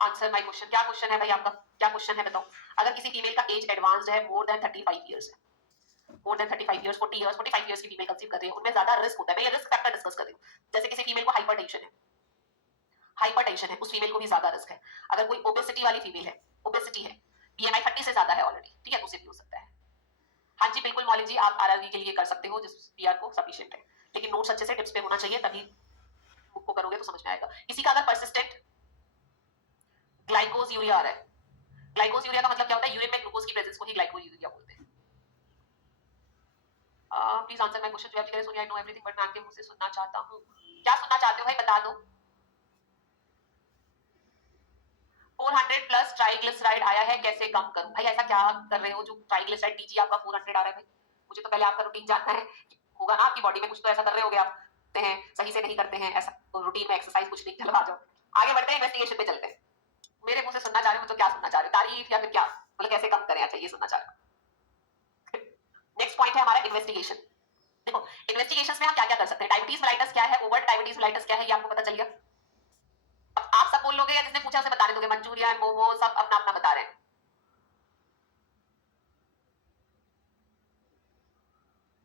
Answer my question. क्या question है भाई आपका, क्या क्वेश्चन है बताओ। अगर किसी फीमेल का एज एडवांस्ड है, मोर देन 35 इयर्स है, more than 35 years, 40 years, 45 years की फीमेल कंसीव कर रही है, उनमें ज्यादा रिस्क होता है। मैं ये रिस्क फैक्टर डिस्कस कर रही हूँ। जैसे किसी फीमेल को हाइपरटेंशन है, हाइपरटेंशन है, उस फीमेल को भी ज्यादा रिस्क है। अगर कोई ओबेसिटी वाली फीमेल है, ओबेसिटी है, बीएमआई 30 से ज्यादा है ऑलरेडी, ठीक है, उसे भी हो सकता है। हाँ जी बिल्कुल मौलिक जी, आप आरआरबी के लिए कर सकते हो जिस पीआर को सफिशिएंट है, लेकिन नोट्स अच्छे से टिप्स पे होना चाहिए, तभी बुक को करोगे तो समझ में आएगा। किसी का अगर परसिस्टेंट ग्लाइकोज यूरिया आ रहा है, ग्लाइकोज यूरिया का मतलब क्या होता है, यूरिन में ग्लूकोज की प्रेजेंस को ही ग्लाइको यूरिया बोलते हैं। Please answer my question. जवाब Sonia, I know everything but ma'am के मुझसे सुनना चाहता हूँ। क्या सुनना चाहते हो भाई बता दो। 400 प्लस ट्राइग्लिसराइड आया है, कैसे कम करूं भाई। ऐसा क्या कर रहे हो जो ट्राइग्लिसराइड टीजी आपका 400 आ रहा है भाई। मुझे तो पहले आपका रूटीन जानना है, होगा ना आपकी बॉडी में कुछ तो ऐसा कर रहे होगे आप, हैं सही से नहीं करते हैं ऐसा, तो रूटीन में एक्सरसाइज कुछ नहीं। चलो आ जाओ आगे बढ़ते हैं, इन्वेस्टिगेशन पे चलते हैं। मेरे मुंह से सुनना चाह रहे हो तो क्या सुनना चाह रहे हो, तारीफ या फिर क्या, मतलब कैसे कम करें, अच्छा ये सुनना चाह रहे हो। नेक्स्ट पॉइंट है हमारा इन्वेस्टिगेशन। देखो इन्वेस्टिगेशन में हम क्या क्या कर सकते हैं। डायबिटीज मेलाइटस क्या है, ओवर डायबिटीज मेलाइटस क्या है, ये आपको पता चल गया। अब आप सब बोल लोगे या जिसने पूछा उसे बता दोगे, मंचूरियन मोमो सब अपना अपना बता रहे हैं।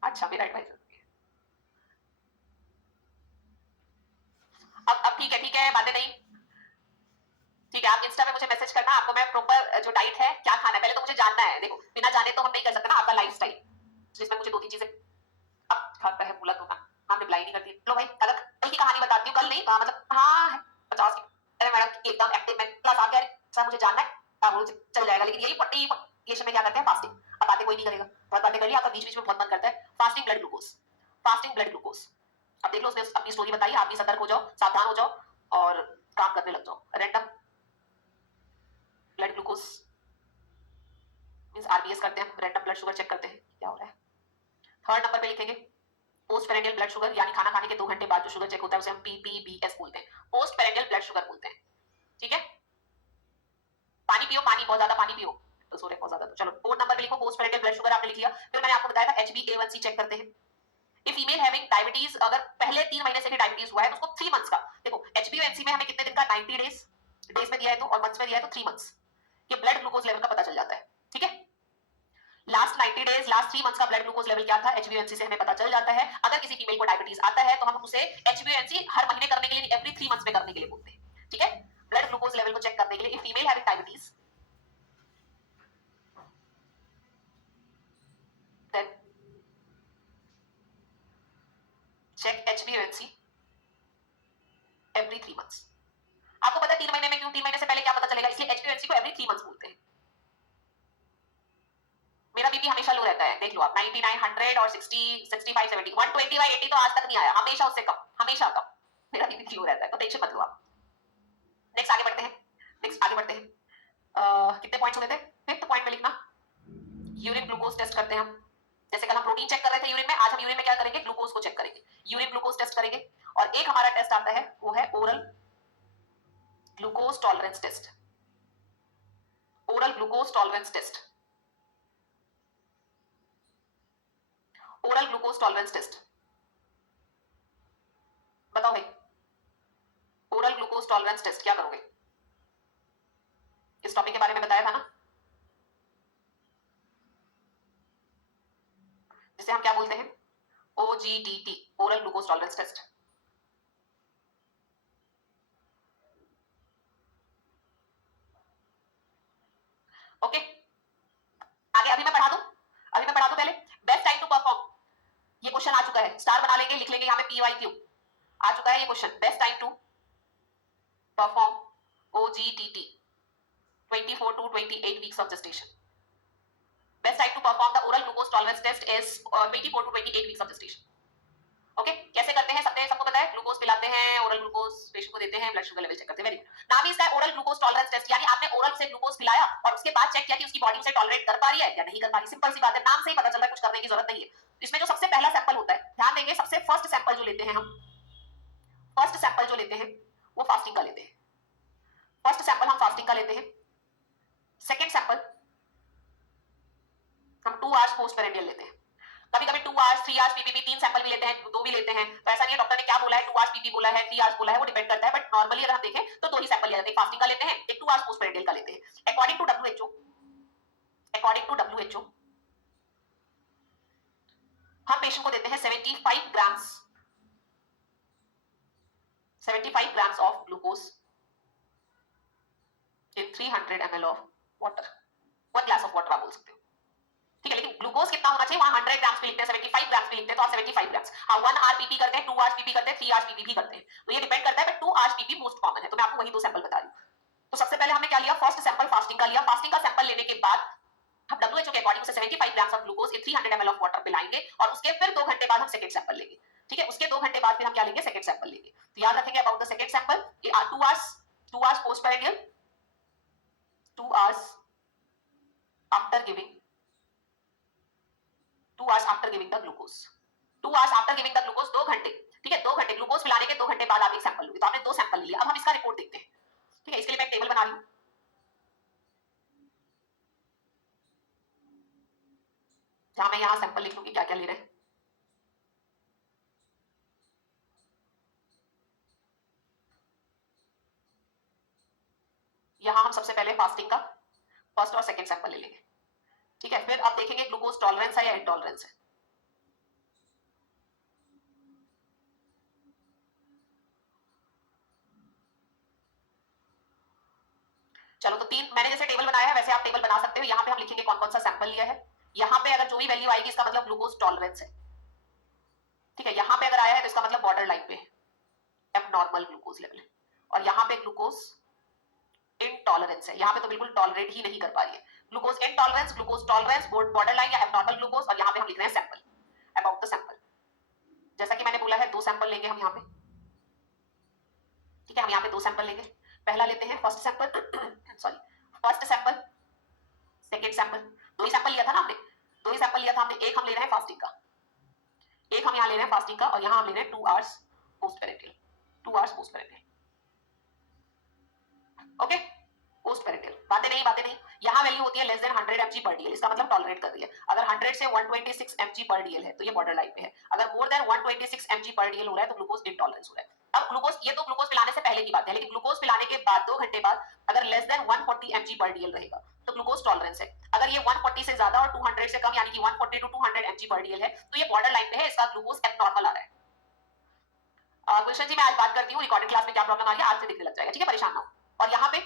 अच्छा मेरा एडवाइस अब ठीक है बातें नहीं, ठीक है। आप इंस्टा पे मुझे मैसेज करना, आपको मैं प्रॉपर जो डाइट है क्या खाना है पहले तो मुझे जानना है। देखो बिना जाने तो हम नहीं कर सकते ना आपका लाइफस्टाइल, जिसमें मुझे 2-3 चीजें अब खाता है बोला तो हम रिप्लाई नहीं करती। लो भाई कल कल की कहानी बताती हूँ, कल नहीं मतलब हाँ 50 की, अरे मैडम एकदम एक्टिव में प्लस आप कह रहे सर मुझे जानना है, चल जाएगा। लेकिन यही 40 में क्या करते हैं, फास्टिंग। अब बातें कोई नहीं करेगा, बहुत बातें कर ली, आपका बीच बीच में बहुत मन करता है। Fasting blood glucose, fasting blood glucose. अब देख लो उसने अपनी स्टोरी बताई, आप भी सतर्क हो जाओ, सावधान हो जाओ और काम करने लग जाओ। Random blood glucose means RBS करते हैं, रैंडम ब्लड शुगर चेक करते हैं क्या हो रहा है। थर्ड नंबर पे लिखेंगे पोस्ट पेरेंडियल ब्लड शुगर, यानी खाना खाने के 2 घंटे बाद जो शुगर चेक होता है उसे हम पीपीबीएस बोलते हैं, पोस्ट पेरेंडियल ब्लड शुगर बोलते हैं, ठीक है। पानी पियो, पानी बहुत ज्यादा पानी पियो, तो सोरे बहुत ज्यादा। तो चलो 4 नंबर पे लिखो पोस्ट पेरेंडियल ब्लड शुगर, आपने लिख लिया। फिर मैंने आपको बताया था HbA1c चेक करते हैं। ए फीमेल हैविंग डायबिटीज, अगर पहले 3 महीने से भी डायबिटीज हुआ है तो उसको 3 मंथ्स का, देखो HbA1c में हमें कितने दिन का, 90 डेज में दिया है तो, और मंथ्स में दिया है तो 3 मंथ्स के ब्लड ग्लूकोज लेवल का पता चल जाता है, ठीक है। लास्ट 90 डेज, लास्ट 3 मंथ्स का ब्लड ग्लूकोज लेवल क्या था, HbA1c से हमें पता चल जाता है। अगर किसी फीमेल को डायबिटीज आता है तो हम उसे HbA1c हर महीने करने के लिए, एवरी 3 मंथ्स में करने के लिए बोलते हैं, ठीक है। ब्लड ग्लूकोज लेवल को चेक करने के लिए female having diabetes, then check HbA1c every 3 months. आपको पता है 3 महीने में क्यों, 3 महीने से पहले क्या पता चलेगा, इसलिए HbA1c को एवरी 3 मंथ्स बोलते हैं। मेरा बीपी हमेशा लो रहता है, देख लो आप 99 100 और 60 65 70 120/80 तो आज तक नहीं आया, हमेशा उससे कम, हमेशा कम मेरा बीपी लो रहता है, तो टेंशन मत लो आप। नेक्स्ट आगे बढ़ते हैं, नेक्स्ट आगे बढ़ते हैं। कितने पॉइंट्स होने थे, 5th पॉइंट में लिखना यूरिन ग्लूकोज टेस्ट करते हैं हम। जैसे कल हम प्रोटीन चेक कर रहे थे यूरिन में, आज हम यूरिन में क्या करेंगे, ग्लूकोज को चेक करेंगे, यूरिन ग्लूकोज टेस्ट करेंगे। और एक हमारा टेस्ट आता है वो है oral glucose tolerance test, oral glucose tolerance test, oral glucose tolerance test. बताओ भाई ओरल ग्लूकोज टॉलरेंस टेस्ट क्या करोगे, इस टॉपिक के बारे में बताया था ना, जिसे हम क्या बोलते हैं, OGTT, oral glucose tolerance test. Okay आगे, अभी मैं पढ़ा दूं, अभी मैं पढ़ा दूं पहले। बेस्ट टाइम टू परफॉर्म, ये क्वेश्चन आ चुका है, स्टार बना लेंगे, लिख लेंगे यहाँ पे PYQ आ चुका है ये question. Best time to perform OGTT 24 to 28 weeks of gestation. Best time to perform the oral glucose tolerance test is 24 to 28 weeks of gestation. Okay कैसे करते हैं, सबको पता है, ग्लूकोज पिलाते हैं, ओरल ग्लूकोज पेशेंट को देते हैं, ब्लड शुगर लेवल चेक करते हैं। वेरी गुड, नाम ही इसका है ओरल ग्लूकोज टॉलरेंस टेस्ट, यानी आपने ओरल से ग्लूकोज पिलाया और उसके बाद चेक किया कि उसकी बॉडी उसे टॉलरेट कर पा रही है या नहीं कर पा रही। सिंपल सी बात है, नाम से ही पता चल रहा है, कुछ करने की जरूरत नहीं है। इसमें जो सबसे पहला सैंपल होता है, ध्यान देंगे, सबसे फर्स्ट सैंपल जो लेते हैं हम, फर्स्ट सैंपल जो लेते हैं वो फास्टिंग का लेते हैं, फर्स्ट सैंपल हम फास्टिंग का लेते हैं। सेकेंड सैंपल हम 2 आवर्स पोस्ट पेरेंडियल लेते हैं। कभी कभी 2 आवर्स 3 आवर्स पीपी भी 3 सैंपल भी लेते हैं, 2 भी लेते हैं, तो ऐसा नहीं है डॉक्टर ने क्या बोला है 2 आवर्स पीपी बोला है 3 आवर्स बोला है, वो डिपेंड करता है, बट नॉर्मली अगर हम देखें तो 2 ही सैंपल लिया जाता है, फास्टिंग का लेते हैं, एक 2 आवर्स पोस्टपेरिडियल का लेते हैं। अकॉर्डिंग टू WHO हम पेशेंट को देते हैं 75 grams of glucose in 300 ml of water, 1 glass of water आप बोल सकते हो, ठीक है। लेकिन ग्लूकोज कितना होना चाहिए, वहां 100 ग्राम्स भी लिखते हैं, 75 ग्राम्स भी लिखते हैं, तो आप 75 ग्राम्स, हाँ 1 आवर पीपी करते हैं, 2 आवर्स पीपी करते हैं, 3 आवर्स पीपी भी करते हैं, तो ये डिपेंड करता है, but 2 hours PP most common है, तो मैं आपको वही 2 सैंपल बता रही हूँ। तो सबसे पहले हमने क्या लिया, फर्स्ट सैंपल फास्टिंग का लिया, फास्टिंग का सैंपल लेने के बाद हम WHO के अकॉर्डिंग से 75 grams of glucose in 300 ml of water पिलाएंगे, और उसके फिर 2 घंटे बाद हम सेकंड सैंपल लेंगे, ठीक है। उसके 2 घंटे बाद फिर हम क्या लेंगे, सेकंड सैंपल लेंगे। तो याद रखेंगे about the second sample, 2 hours postprandial, 2 hours after giving, 2 hours after giving the glucose, 2 hours after giving the glucose, 2 घंटे, ठीक है, 2 घंटे ग्लूकोज पिलाने के 2 घंटे बाद आप एक सैंपल लोगे, तो आपने 2 सैंपल लिया। अब हम इसका रिपोर्ट देखते हैं, ठीक है। इसके लिए मैं एक टेबल बना रही हूं, जहां मैं यहां सैंपल लिख लूंगी क्या क्या ले रहे हैं। यहां हम सबसे पहले फास्टिंग का फर्स्ट और सेकंड सैंपल ले लेंगे, ठीक है। फिर आप देखेंगे ग्लूकोज टॉलरेंस है या इंटॉलरेंस है। चलो तो 3 मैंने जैसे टेबल बनाया है वैसे आप टेबल बना सकते हो। यहाँ पे हम लिखेंगे कौन कौन सा सैंपल लिया है, यहाँ पे अगर जो भी वैल्यू आएगी इसका मतलब ग्लूकोज टॉलरेंस है, ठीक है। यहाँ पे अगर आया है तो इसका मतलब बॉर्डर लाइन पे एबनॉर्मल ग्लूकोज लेवल है, और यहाँ पे ग्लूकोज इंटॉलरेंस है, यहाँ पे तो बिल्कुल टॉलरेट ही नहीं कर पा रही है। Glucose intolerance, glucose tolerance, border line या एबनॉर्मल ग्लूकोज, और यहाँ पे हम लिख रहे हैं सैंपल, अबाउट द सैंपल। जैसा कि मैंने बोला है 2 सैंपल लेंगे हम यहाँ पे, ठीक है। हम यहाँ पे 2 सैंपल लेंगे, पहला लेते हैं first sample sorry first sample, second sample, 2 ही सैंपल लिया था ना हमने, 2 ही सैंपल लिया था हमने। एक हम ले रहे हैं फास्टिंग का, एक हम यहाँ ले रहे हैं फास्टिंग का, और यहाँ हम ले रहे हैं 2 आवर्स पोस्टपेरिडियल, 2 आवर्स पोस्टपेरिडियल, ओके। पोस्टपेरिडियल बातें नहीं, यहाँ वैल्यू होती है लेस देन 100 mg पर डीएल, इसका मतलब टॉलरेट कर रही है। अगर 100 से 126 mg पर डीएल है तो ये बॉर्डर लाइन पे है, अगर मोर देन 126 mg पर डीएल हो रहा है तो ग्लूकोज इंटॉलरेंस हो रहा है। अब ग्लूकोज, ये तो ग्लूकोज पिलाने से पहले की बात है, लेकिन ग्लूकोज पिलाने के बाद 2 घंटे बाद अगर लेस देन 140 mg पर डीएल रहेगा तो ग्लूकोज टॉलरेंस है। अगर ये 140 से ज्यादा और 200 से कम, यानी कि 140 टू 200 mg पर डीएल है, तो ये बॉर्डर लाइन पे है, इसका ग्लूकोज एबनॉर्मल आ रहा है। गुलशन जी मैं आज बात करती हूँ रिकॉर्डेड क्लास में क्या प्रॉब्लम आ रही है, आज से दिखने लग जाएगा, ठीक है, परेशान ना हो। और यहाँ पे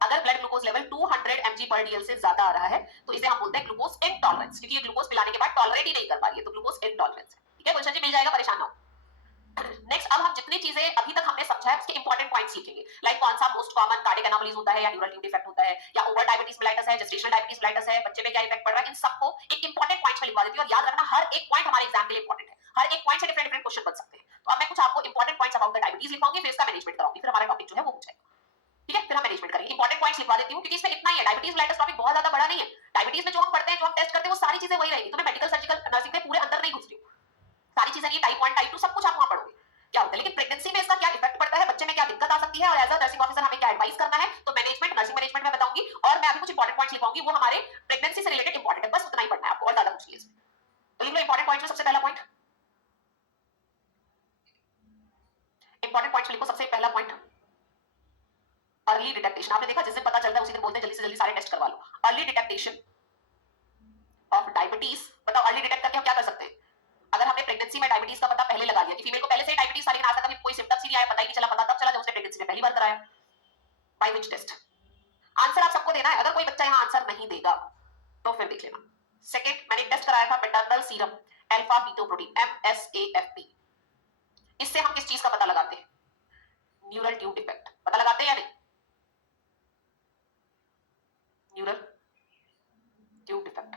अगर ब्लड ग्लूकोज लेवल 200 mg पर डीएल से ज्यादा आ रहा है तो इसे हम बोलते हैं ग्लूकोज इंटॉलरेंस, क्योंकि ये ग्लूकोज पिलाने के बाद टॉलरेट ही नहीं कर पा रही है, तो ग्लूकोज इंटॉलरेंस है, ठीक है। गुलशन जी मिल जाएगा, परेशान ना हो। नेक्स्ट, अब हम जितनी चीजें अभी तक हमने समझा है उसके इंपॉर्टेंट पॉइंट्स लिखेंगे, लाइक कौन सा मोस्ट कॉमन कार्डियक एनोमलीज होता है, या न्यूरल ट्यूब डिफेक्ट होता है, या ओवर डायबिटीज मेलाइटस है, जेस्टेशनल डायबिटीज मेलाइटस है, बच्चे में क्या इफेक्ट पड़ रहा है, इन सबको एक इंपॉर्टेंट पॉइंट्स में लिखवा देती हूं। और याद रखना हर एक पॉइंट हमारे एग्जाम के लिए इंपॉर्टेंट है, हर एक पॉइंट से डिफरेंट डिफरेंट क्वेश्चन बन सकते हैं। तो अब मैं कुछ आपको important points about the diabetes लिखवाऊंगी, फिर इसका मैनेजमेंट कराऊंगी, फिर हमारा टॉपिक जो है वो हो जाएगा, ठीक है। फिर हम मैनेजमेंट करेंगे। इंपॉर्टेंट पॉइंट्स लिखवा देती हूं क्योंकि इसमें इतना ही है, डायबिटीज मेलाइटस टॉपिक बहुत ज्यादा बड़ा नहीं है। डायबिटीज में जो हम पढ़ते हैं, जो हम टेस्ट करते हैं, वो सारी चीजें वही रहेगी। तो मैं मेडिकल सर्जिकल नर्सिंग में पूरे अंदर नहीं घुस रही हूं, सारी चीजें नहीं, टाइप 1 टाइप 2 सब कुछ आप वहां पढ़ोगे क्या होता है, लेकिन प्रेगनेंसी में इसका क्या इफेक्ट पड़ता है, बच्चे में क्या दिक्कत आ सकती है, और एज अ नर्सिंग ऑफिसर हमें क्या एडवाइस करना है, तो मैनेजमेंट, नर्सिंग मैनेजमेंट में बताऊंगी। और मैं अभी कुछ इंपॉर्टेंट पॉइंट्स लिखवाऊंगी, वो हमारे प्रेगनेंसी से रिलेटेड इंपॉर्टेंट है, बस उतना ही पढ़ना है आपको, और ज्यादा कुछ नहीं है। तो लिख लो इंपॉर्टेंट पॉइंट्स में सबसे पहला पॉइंट, इंपॉर्टेंट पॉइंट्स लिखो। सबसे पहला पॉइंट अर्ली डिटेक्टेशन। आपने देखा जिस दिन पता चलता है उसी दिन बोलते हैं जल्दी से जल्दी सारे टेस्ट करवा लो। अर्ली डिटेक्टेशन ऑफ डायबिटीज, बताओ अर्ली डिटेक्ट करके हम क्या कर सकते हैं। अगर हमने प्रेगनेंसी में डायबिटीज का पता पहले लगा लिया कि फीमेल को पहले से डायबिटीज था, लेकिन आज तक कभी कोई सिम्टम्स ही नहीं आया, पता ही नहीं चला, पता तब चला जब उसने प्रेगनेंसी में पहली बार कराया, बाय व्हिच टेस्ट। आंसर आप सबको देना है, अगर कोई बच्चा यहाँ आंसर नहीं देगा तो फिर देख लेना। सेकंड, मैंने एक टेस्ट कराया था paternal serum alpha fetoprotein MSAFP, इससे हम किस चीज का पता लगाते हैं, न्यूरल ट्यूब डिफेक्ट, पता लगाते हैं या नहीं, न्यूरल ट्यूब डिफेक्ट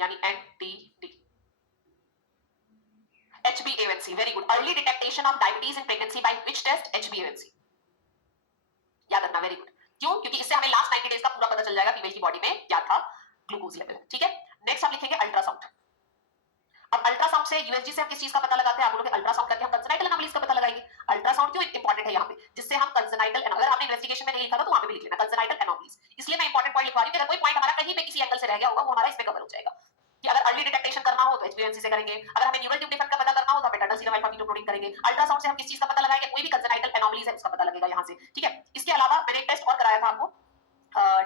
यानी NTD। HbA1c, very good. Early detection of diabetes in pregnancy by which test, HbA1c, याद रखना, वेरी गुड। क्यों, क्योंकि इससे हमें लास्ट 90 डेज का पूरा पता चल जाएगा फीमेल की बॉडी में क्या था ग्लूकोज लेवल, ठीक है। नेक्स्ट हम लिखेंगे अल्ट्रासाउंड। अब अल्ट्रासाउंड से यूएसजी से हम किस चीज का पता लगाते हैं, आप बोलोगे अल्ट्रासाउंड करके हम कंजनाइटल एनोमलीज का पता लगाएंगे। अल्ट्रासाउंड क्यों इंपॉर्टेंट है यहाँ पे, जिससे हम कंजनाइटल, अगर आपने इन्वेस्टिगेशन में नहीं लिखा था तो वहां पे भी लिख लेना कंजनाइटल एनोमलीज। इसलिए मैं इंपॉर्टेंट पॉइंट लिखवा रही हूं कि अगर कोई पॉइंट हमारा कहीं पे किसी एंगल से रह गया होगा वो हमारा इसमें कवर हो जाएगा, कि अगर अर्ली डिटेक्टेशन करना हो तो एचबीएनसी से करेंगे, अगर हमें न्यूरल ट्यूब डिफेक्ट का पता करना हो तो पेटर्नल सीरम अल्फा कीटोप्रोटीन करेंगे, अल्ट्रासाउंड से हम किस चीज का पता लगाएंगे, कोई भी कंजेनाइटल एनोमलीज है उसका पता लगेगा यहाँ से, ठीक है। इसके अलावा मैंने एक टेस्ट और कराया था आपको,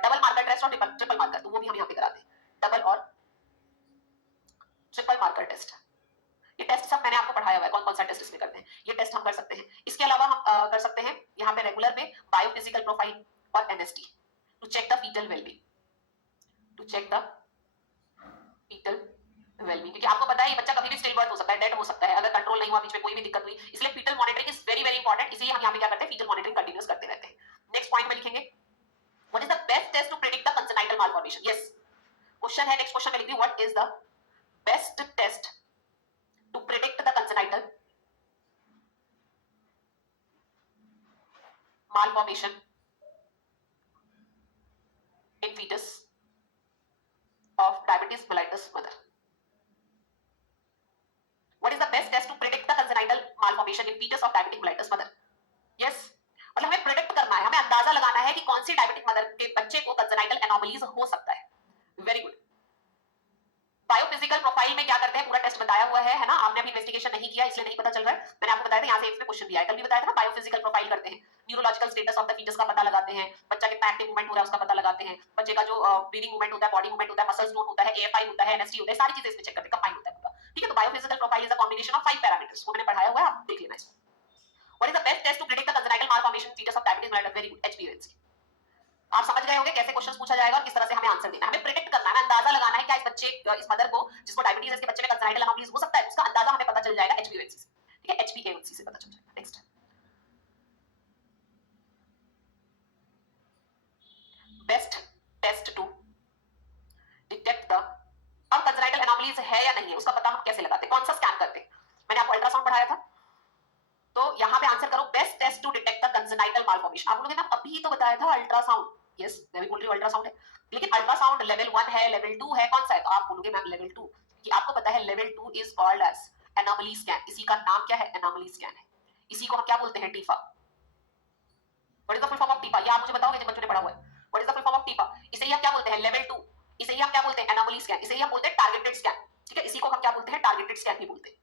डबल मार्कर टेस्ट और ट्रिपल मार्कर, तो वो भी हम यहाँ पे कराते हैं, डबल और ट्रिपल मार्कर टेस्ट। ये टेस्ट सब मैंने आपको पढ़ाया हुआ है, कौन कौन सा टेस्ट इसमें करते हैं, ये टेस्ट हम कर सकते हैं। इसके अलावा हम कर सकते हैं यहाँ पे रेगुलर में बायोफिजिकल प्रोफाइल और NST to check the foetal wellbeing, to check the foetal wellbeing, क्योंकि आपको पता है ये बच्चा कभी भी स्टिल बर्थ हो सकता है, डेड हो सकता है, अगर कंट्रोल नहीं हुआ, बीच में कोई भी दिक्कत हुई, इसलिए foetal monitoring is very very important, इसलिए हम यहाँ पे क्या करते हैं, फीटल मॉनिटरिंग कंटिन्यूस करते रहते हैं। नेक्स्ट पॉइंट में लिखेंगे what is the best test to predict the congenital malformation. Yes, question है, नेक्स्ट क्वेश्चन में लिख दी what is the best test to predict the congenital malformation in fetus of diabetes mellitus mother. What is the best test to predict the congenital malformation in fetus of diabetic mellitus mother? Yes, मतलब हमें predict करना है, हमें अंदाजा लगाना है कि कौन सी डायबिटिक मदर के बच्चे को कंजेनाइटल एनोमलीज हो सकता है। Very good. बायोफिजिकल प्रोफाइल में क्या करते हैं, पूरा टेस्ट बताया हुआ है ना, आपने अभी इन्वेस्टिगेशन नहीं किया इसलिए नहीं पता चल रहा है, मैंने आपको बताया था, यहाँ से इसमें क्वेश्चन दिया है, कल भी बताया था ना, बायोफिजिकल प्रोफाइल करते हैं, neurological status of the foetus का पता लगाते हैं, बच्चा कितना एक्टिव मूवमेंट हो रहा है उसका पता लगाते हैं, बच्चे का जो ब्रीदिंग मूवमेंट होता है, बॉडी मूवमेंट होता है, मसल्स टोन होता है, एएफआई होता है, एनएसटी होता है, सारी चीजें इसमें चेक करते हैं, कंबाइन होता है पूरा, ठीक है। तो biophysical profile is a combination of 5 parameters, वो मैंने पढ़ाया हुआ है, आप देख लेना इसको। What is the best test to predict the congenital malformation fetus of diabetes mellitus? Very good, एचबीएनसी। आप समझ गए होंगे कैसे क्वेश्चंस पूछा जाएगा और किस तरह से हमें आंसर देना है, हमें प्रेडिक्ट करना है, अंदाजा लगाना है क्या इस बच्चे, इस मदर को जिसको डायबिटीज है, इसके बच्चे में कंजेनाइटल एनोमलीज हो सकता है, उसका अंदाजा हमें पता चल जाएगा एचबीएनसी से, ठीक है, एचबीएनसी से पता चल जाएगा। Next, best test to detect the, अब कंजेनाइटल एनोमलीज है या नहीं है उसका पता हम कैसे लगाते हैं, कौन सा स्कैन करते हैं, मैंने आपको अल्ट्रासाउंड पढ़ाया था, तो यहाँ पे आंसर करो best test to detect the congenital malformation. आप लोगों ने अभी तो बताया था अल्ट्रासाउंड, यस मैं भी बोल रही हूँ अल्ट्रासाउंड है, लेकिन अल्ट्रासाउंड लेवल 1 है, लेवल 2 है, कौन सा है, तो आप बोलोगे मैम लेवल 2, कि आपको पता है level 2 is called as anomaly scan, इसी का नाम क्या है, एनोमली स्कैन है, इसी को हम क्या बोलते हैं, TIFFA. What is the full form of TIFFA, ये आप मुझे बताओगे जिन बच्चों ने पढ़ा हुआ है, what is the full form of TIFFA, इसे ही हम क्या बोलते हैं, लेवल 2, इसे ही हम क्या बोलते हैं, एनोमली स्कैन, इसे ही हम बोलते हैं टारगेटेड स्कैन, ठीक है, इसी को हम क्या बोलते हैं, टारगेटेड स्कैन ही बोलते हैं,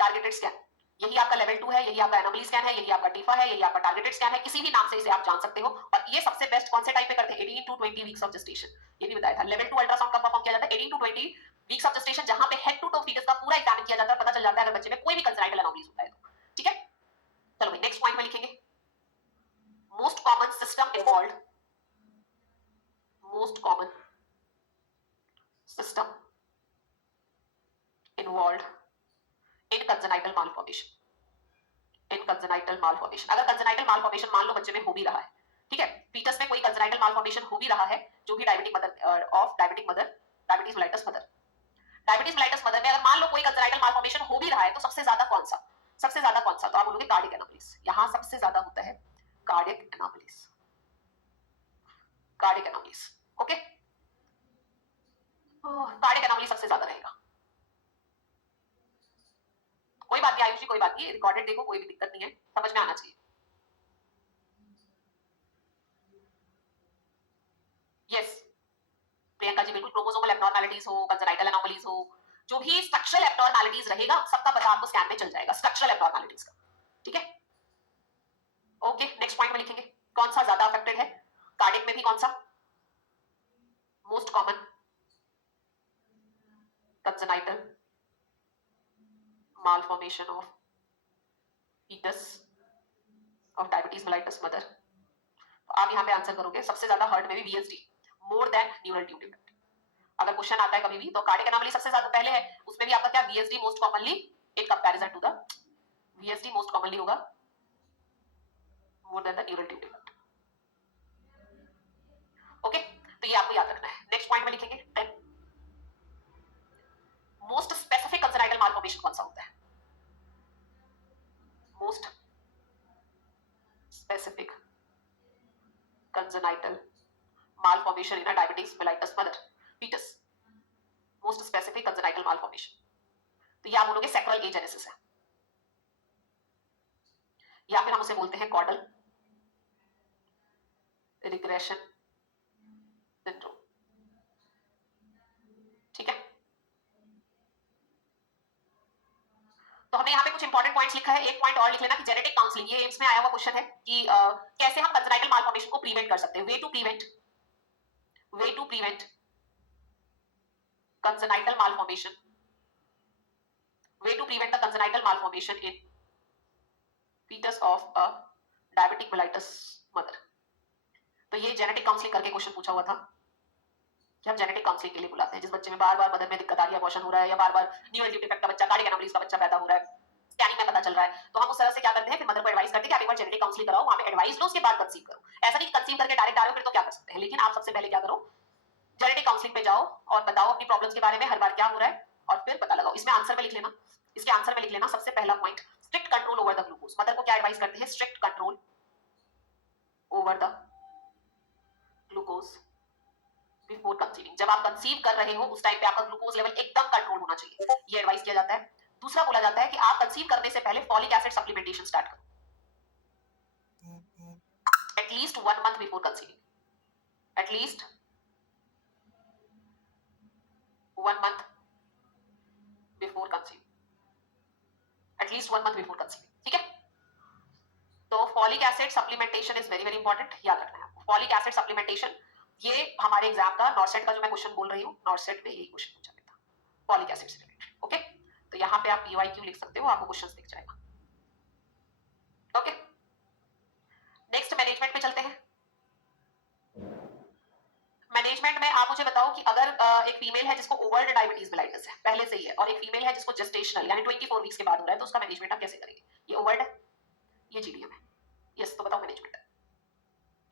टारगेटेड स्कैन, यही आपका लेवल 2 है, यही आपका एनोमली स्कैन है, यही आपका टीफा है, यही आपका टारगेटेड स्कैन है, किसी भी नाम से इसे आप जान सकते हो, और ये सबसे बेस्ट कौन से टाइप पे करते हैं, 18 टू 20 वीक्स ऑफ जेस्टेशन, ये भी बताया था। लेवल 2 अल्ट्रासाउंड कब परफॉर्म किया जाता है, 18 टू 20 वीक्स ऑफ जेस्टेशन, जहां पे हेड टू टो फीटस का पूरा एग्जामिन किया जाता है, पता चल जाता है अगर बच्चे में कोई भी कंजेनाइटल एनोमलीज होता है तो, ठीक है। चलो भाई नेक्स्ट पॉइंट में लिखेंगे most common system involved, most common system involved इन कंजेनाइटल मालफॉर्मेशन, इन कंजेनाइटल मालफॉर्मेशन, अगर कंजेनाइटल मालफॉर्मेशन मान लो बच्चे में हो भी रहा है, ठीक है, फीटस में कोई कंजेनाइटल मालफॉर्मेशन हो भी रहा है, जो भी diabetic mother of diabetic mother, diabetes mellitus mother, diabetes mellitus mother में अगर मान लो कोई कंजेनाइटल मालफॉर्मेशन हो भी रहा है, तो सबसे ज्यादा कौन सा, सबसे ज्यादा कौन सा, तो आप बोलोगे कार्डियक एनोमलीज, यहां सबसे ज्यादा होता है cardiac anomalies, cardiac anomalies, okay, cardiac anomaly सबसे ज्यादा रहेगा। कोई बात नहीं आयुषी, कोई बात नहीं, रिकॉर्डेड देखो, कोई भी दिक्कत नहीं है, समझ में आना चाहिए। यस प्रियंका जी, बिल्कुल, क्रोमोसोमल एब्नॉर्मैलिटीज हो, कंजेनाइटल एनोमलीज हो, जो भी स्ट्रक्चरल एब्नॉर्मैलिटीज रहेगा, सबका पता आपको स्कैन में चल जाएगा, स्ट्रक्चरल एब्नॉर्मैलिटीज का, ठीक है। ओके नेक्स्ट पॉइंट में लिखेंगे कौन सा ज्यादा अफेक्टेड है, कार्डियक में भी कौन सा, most common congenital malformation of fetus of diabetes mellitus mother, तो आप यहाँ पे आंसर करोगे सबसे ज्यादा हर्ट में भी VSD more than neural tube defect. अगर क्वेश्चन आता है कभी भी तो कार्डियक एनोमली सबसे ज्यादा पहले है, उसमें भी आपका क्या VSD most commonly in comparison to the, VSD most commonly होगा more than the neural tube defect, okay, तो ये आपको याद रखना है। नेक्स्ट पॉइंट में लिखेंगे 10 मोस्ट स्पेसिफिक कंजेनाइटल मालफॉर्मेशन कौन सा होता है, most specific congenital malformation in a diabetes mellitus mother fetus, most specific congenital malformation, तो ये आप बोलोगे sacral agenesis है, या फिर हम उसे बोलते हैं caudal regression syndrome, ठीक है। लिखा है, एक पॉइंट और लिख लेना कि जेनेटिक काउंसलिंग, ये एम्स में आया हुआ क्वेश्चन है कि कैसे हम कंजेनाइटल मालफॉर्मेशन को प्रिवेंट कर सकते हैं। Way to prevent congenital malformation, way to prevent the congenital malformation in fetus of a diabetic mellitus mother। तो ये जेनेटिक काउंसलिंग करके क्वेश्चन पूछा हुआ था कि हम जेनेटिक काउंसलिंग के लिए बुलाते हैं जिस बच्चे में बार-बार मदर में दिक्कत आ रही है, अबॉर्शन हो रहा है या बार-बार न्यूरोजेनिक डिफेक्ट का बच्चा, कार्डियक एनोमलीज का बच्चा पैदा हो रहा है, स्कैनिंग में पता चल रहा है, तो हम उस तरह से क्या करते हैं, फिर मदर को एडवाइस करते हैं कि आप एक बार जेनेटिक काउंसलिंग कराओ, वहां पे एडवाइस लो, उसके बाद कंसीव करो। ऐसा नहीं कि कंसीव करके डायरेक्ट आ रहे हो फिर तो क्या कर सकते हैं, लेकिन आप सबसे पहले क्या करो, जेनेटिक काउंसलिंग पे जाओ और बताओ अपनी प्रॉब्लम्स के बारे में, हर बार क्या हो रहा है, और फिर पता लगाओ। इसमें आंसर में लिख लेना, इसके आंसर में लिख लेना सबसे पहला point, strict control over the glucose. Mother को क्या एडवाइस करते हैं, strict control over the glucose before conceiving. जब आप कंसीव कर रहे हो उस टाइम पे आपका ग्लूकोज लेवल एकदम कंट्रोल होना चाहिए, ये एडवाइस किया जाता है। दूसरा बोला जाता है कि आप कंसीव करने से पहले फॉलिक एसिड सप्लीमेंटेशन स्टार्ट करो, at least 1 month before conceiving, at least 1 month before conceiving, at least 1 month before conceiving, ठीक है। तो folic acid supplementation is very very important, याद रखना है आपको। फॉलिक एसिड सप्लीमेंटेशन, ये हमारे एग्जाम का नॉर्सेट का जो मैं क्वेश्चन बोल रही हूँ, नॉर्सेट में यही क्वेश्चन पूछा गया था फॉलिक एसिड से रिलेटेड। ओके, तो यहाँ पे आप पीवाईक्यू लिख सकते हो, आपको क्वेश्चन दिख जाएगा। ओके, नेक्स्ट मैनेजमेंट पे चलते हैं। मैनेजमेंट में आप मुझे बताओ कि अगर एक फीमेल है जिसको ओवर्ड डायबिटीज मेलाइटस है पहले से ही है, और एक फीमेल है जिसको जेस्टेशनल यानी 24 वीक्स के बाद हो रहा है, तो उसका मैनेजमेंट आप कैसे करेंगे। ये ओवर्ड है, ये जीडीएम है, यस, तो बताओ मैनेजमेंट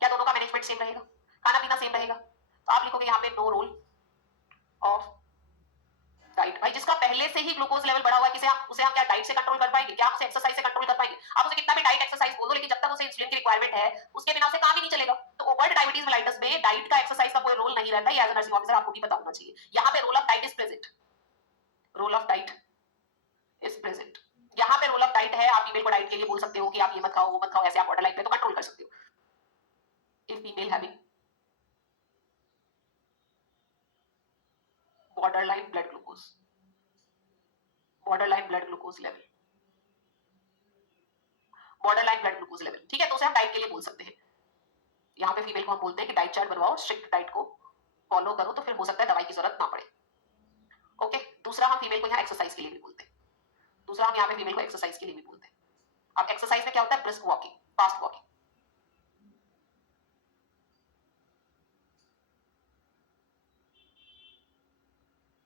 क्या दोनों का मैनेजमेंट सेम रहेगा, खाना पीना सेम रहेगा। तो आप लिखोगे यहाँ पे नो रोल ऑफ डाइट। भाई जिसका पहले से ही ग्लूकोज लेवल बढ़ा हुआ है, उसे हम क्या डाइट से कंट्रोल कर पाएंगे, क्या हम उसे एक्सरसाइज से कंट्रोल कर पाएंगे। आप उसे कितना भी डाइट एक्सरसाइज बोल दो, लेकिन जब तक उसे इंसुलिन की रिक्वायरमेंट है उसके बिना उसे काम ही नहीं चलेगा। तो ओवर्ड डायबिटीज मेलाइटस में डाइट का एक्सरसाइज का कोई रोल नहीं रहता है, एज अ नर्सिंग ऑफिसर आपको भी पता होना चाहिए। यहाँ पे role of diet is present, role of diet is present. यहाँ पे रोल ऑफ डाइट है, आप फीमेल को डाइट के लिए बोल सकते हो कि आप ये मत खाओ वो मत खाओ, ऐसे आप बॉर्डर लाइन पे तो कंट्रोल कर सकते हो। If female having borderline blood glucose, borderline blood glucose level, borderline blood glucose level, ठीक है, तो उसे हम डाइट के लिए बोल सकते हैं। यहाँ पे फीमेल को हम बोलते हैं कि डाइट चार्ट बनवाओ, स्ट्रिक्ट डाइट को फॉलो करो, तो फिर हो सकता है दवाई की जरूरत ना पड़े। ओके, दूसरा हम फीमेल को यहाँ एक्सरसाइज के लिए भी बोलते हैं, दूसरा हम यहाँ पे फीमेल को एक्सरसाइज के लिए भी बोलते हैं। अब एक्सरसाइज में क्या होता है, brisk walking, fast walking,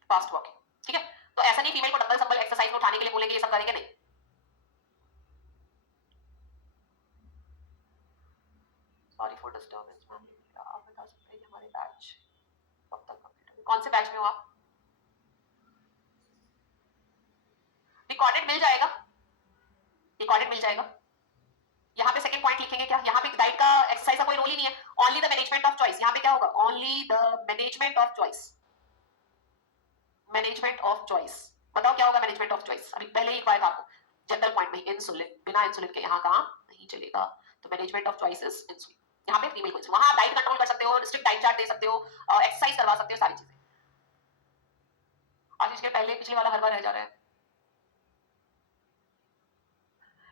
fast walking, ठीक है। तो ऐसा नहीं फीमेल को डंबल संबल एक्सरसाइज में उठाने के लिए बोलेंगे, ये सब करेंगे नहीं। सॉरी फॉर डिस्टर्बेंस मैम, आप बता सकते हैं हमारे बैच कब तक कंप्लीट होगा, कौन से बैच में हो आप। रिकॉर्डेड मिल जाएगा, रिकॉर्डेड मिल जाएगा। यहाँ पे सेकंड पॉइंट लिखेंगे क्या, यहाँ पे डाइट का एक्सरसाइज का कोई रोल ही नहीं है, only the management of choice. यहाँ पे क्या होगा, only the management of choice, management of choice. बताओ क्या होगा मैनेजमेंट ऑफ चॉइस, अभी पहले ही लिखवाया था आपको जनरल पॉइंट में, इंसुलिन, बिना इंसुलिन के यहाँ काम नहीं चलेगा, तो management of choice is insulin. यहाँ पे फीमेल को वहां डाइट कंट्रोल कर सकते हो, स्ट्रिक्ट डाइट चार्ट दे सकते हो, एक्सरसाइज करवा सकते हो, सारी चीजें। आज इसके पहले पिछले वाला हर बार रह जा रहा है।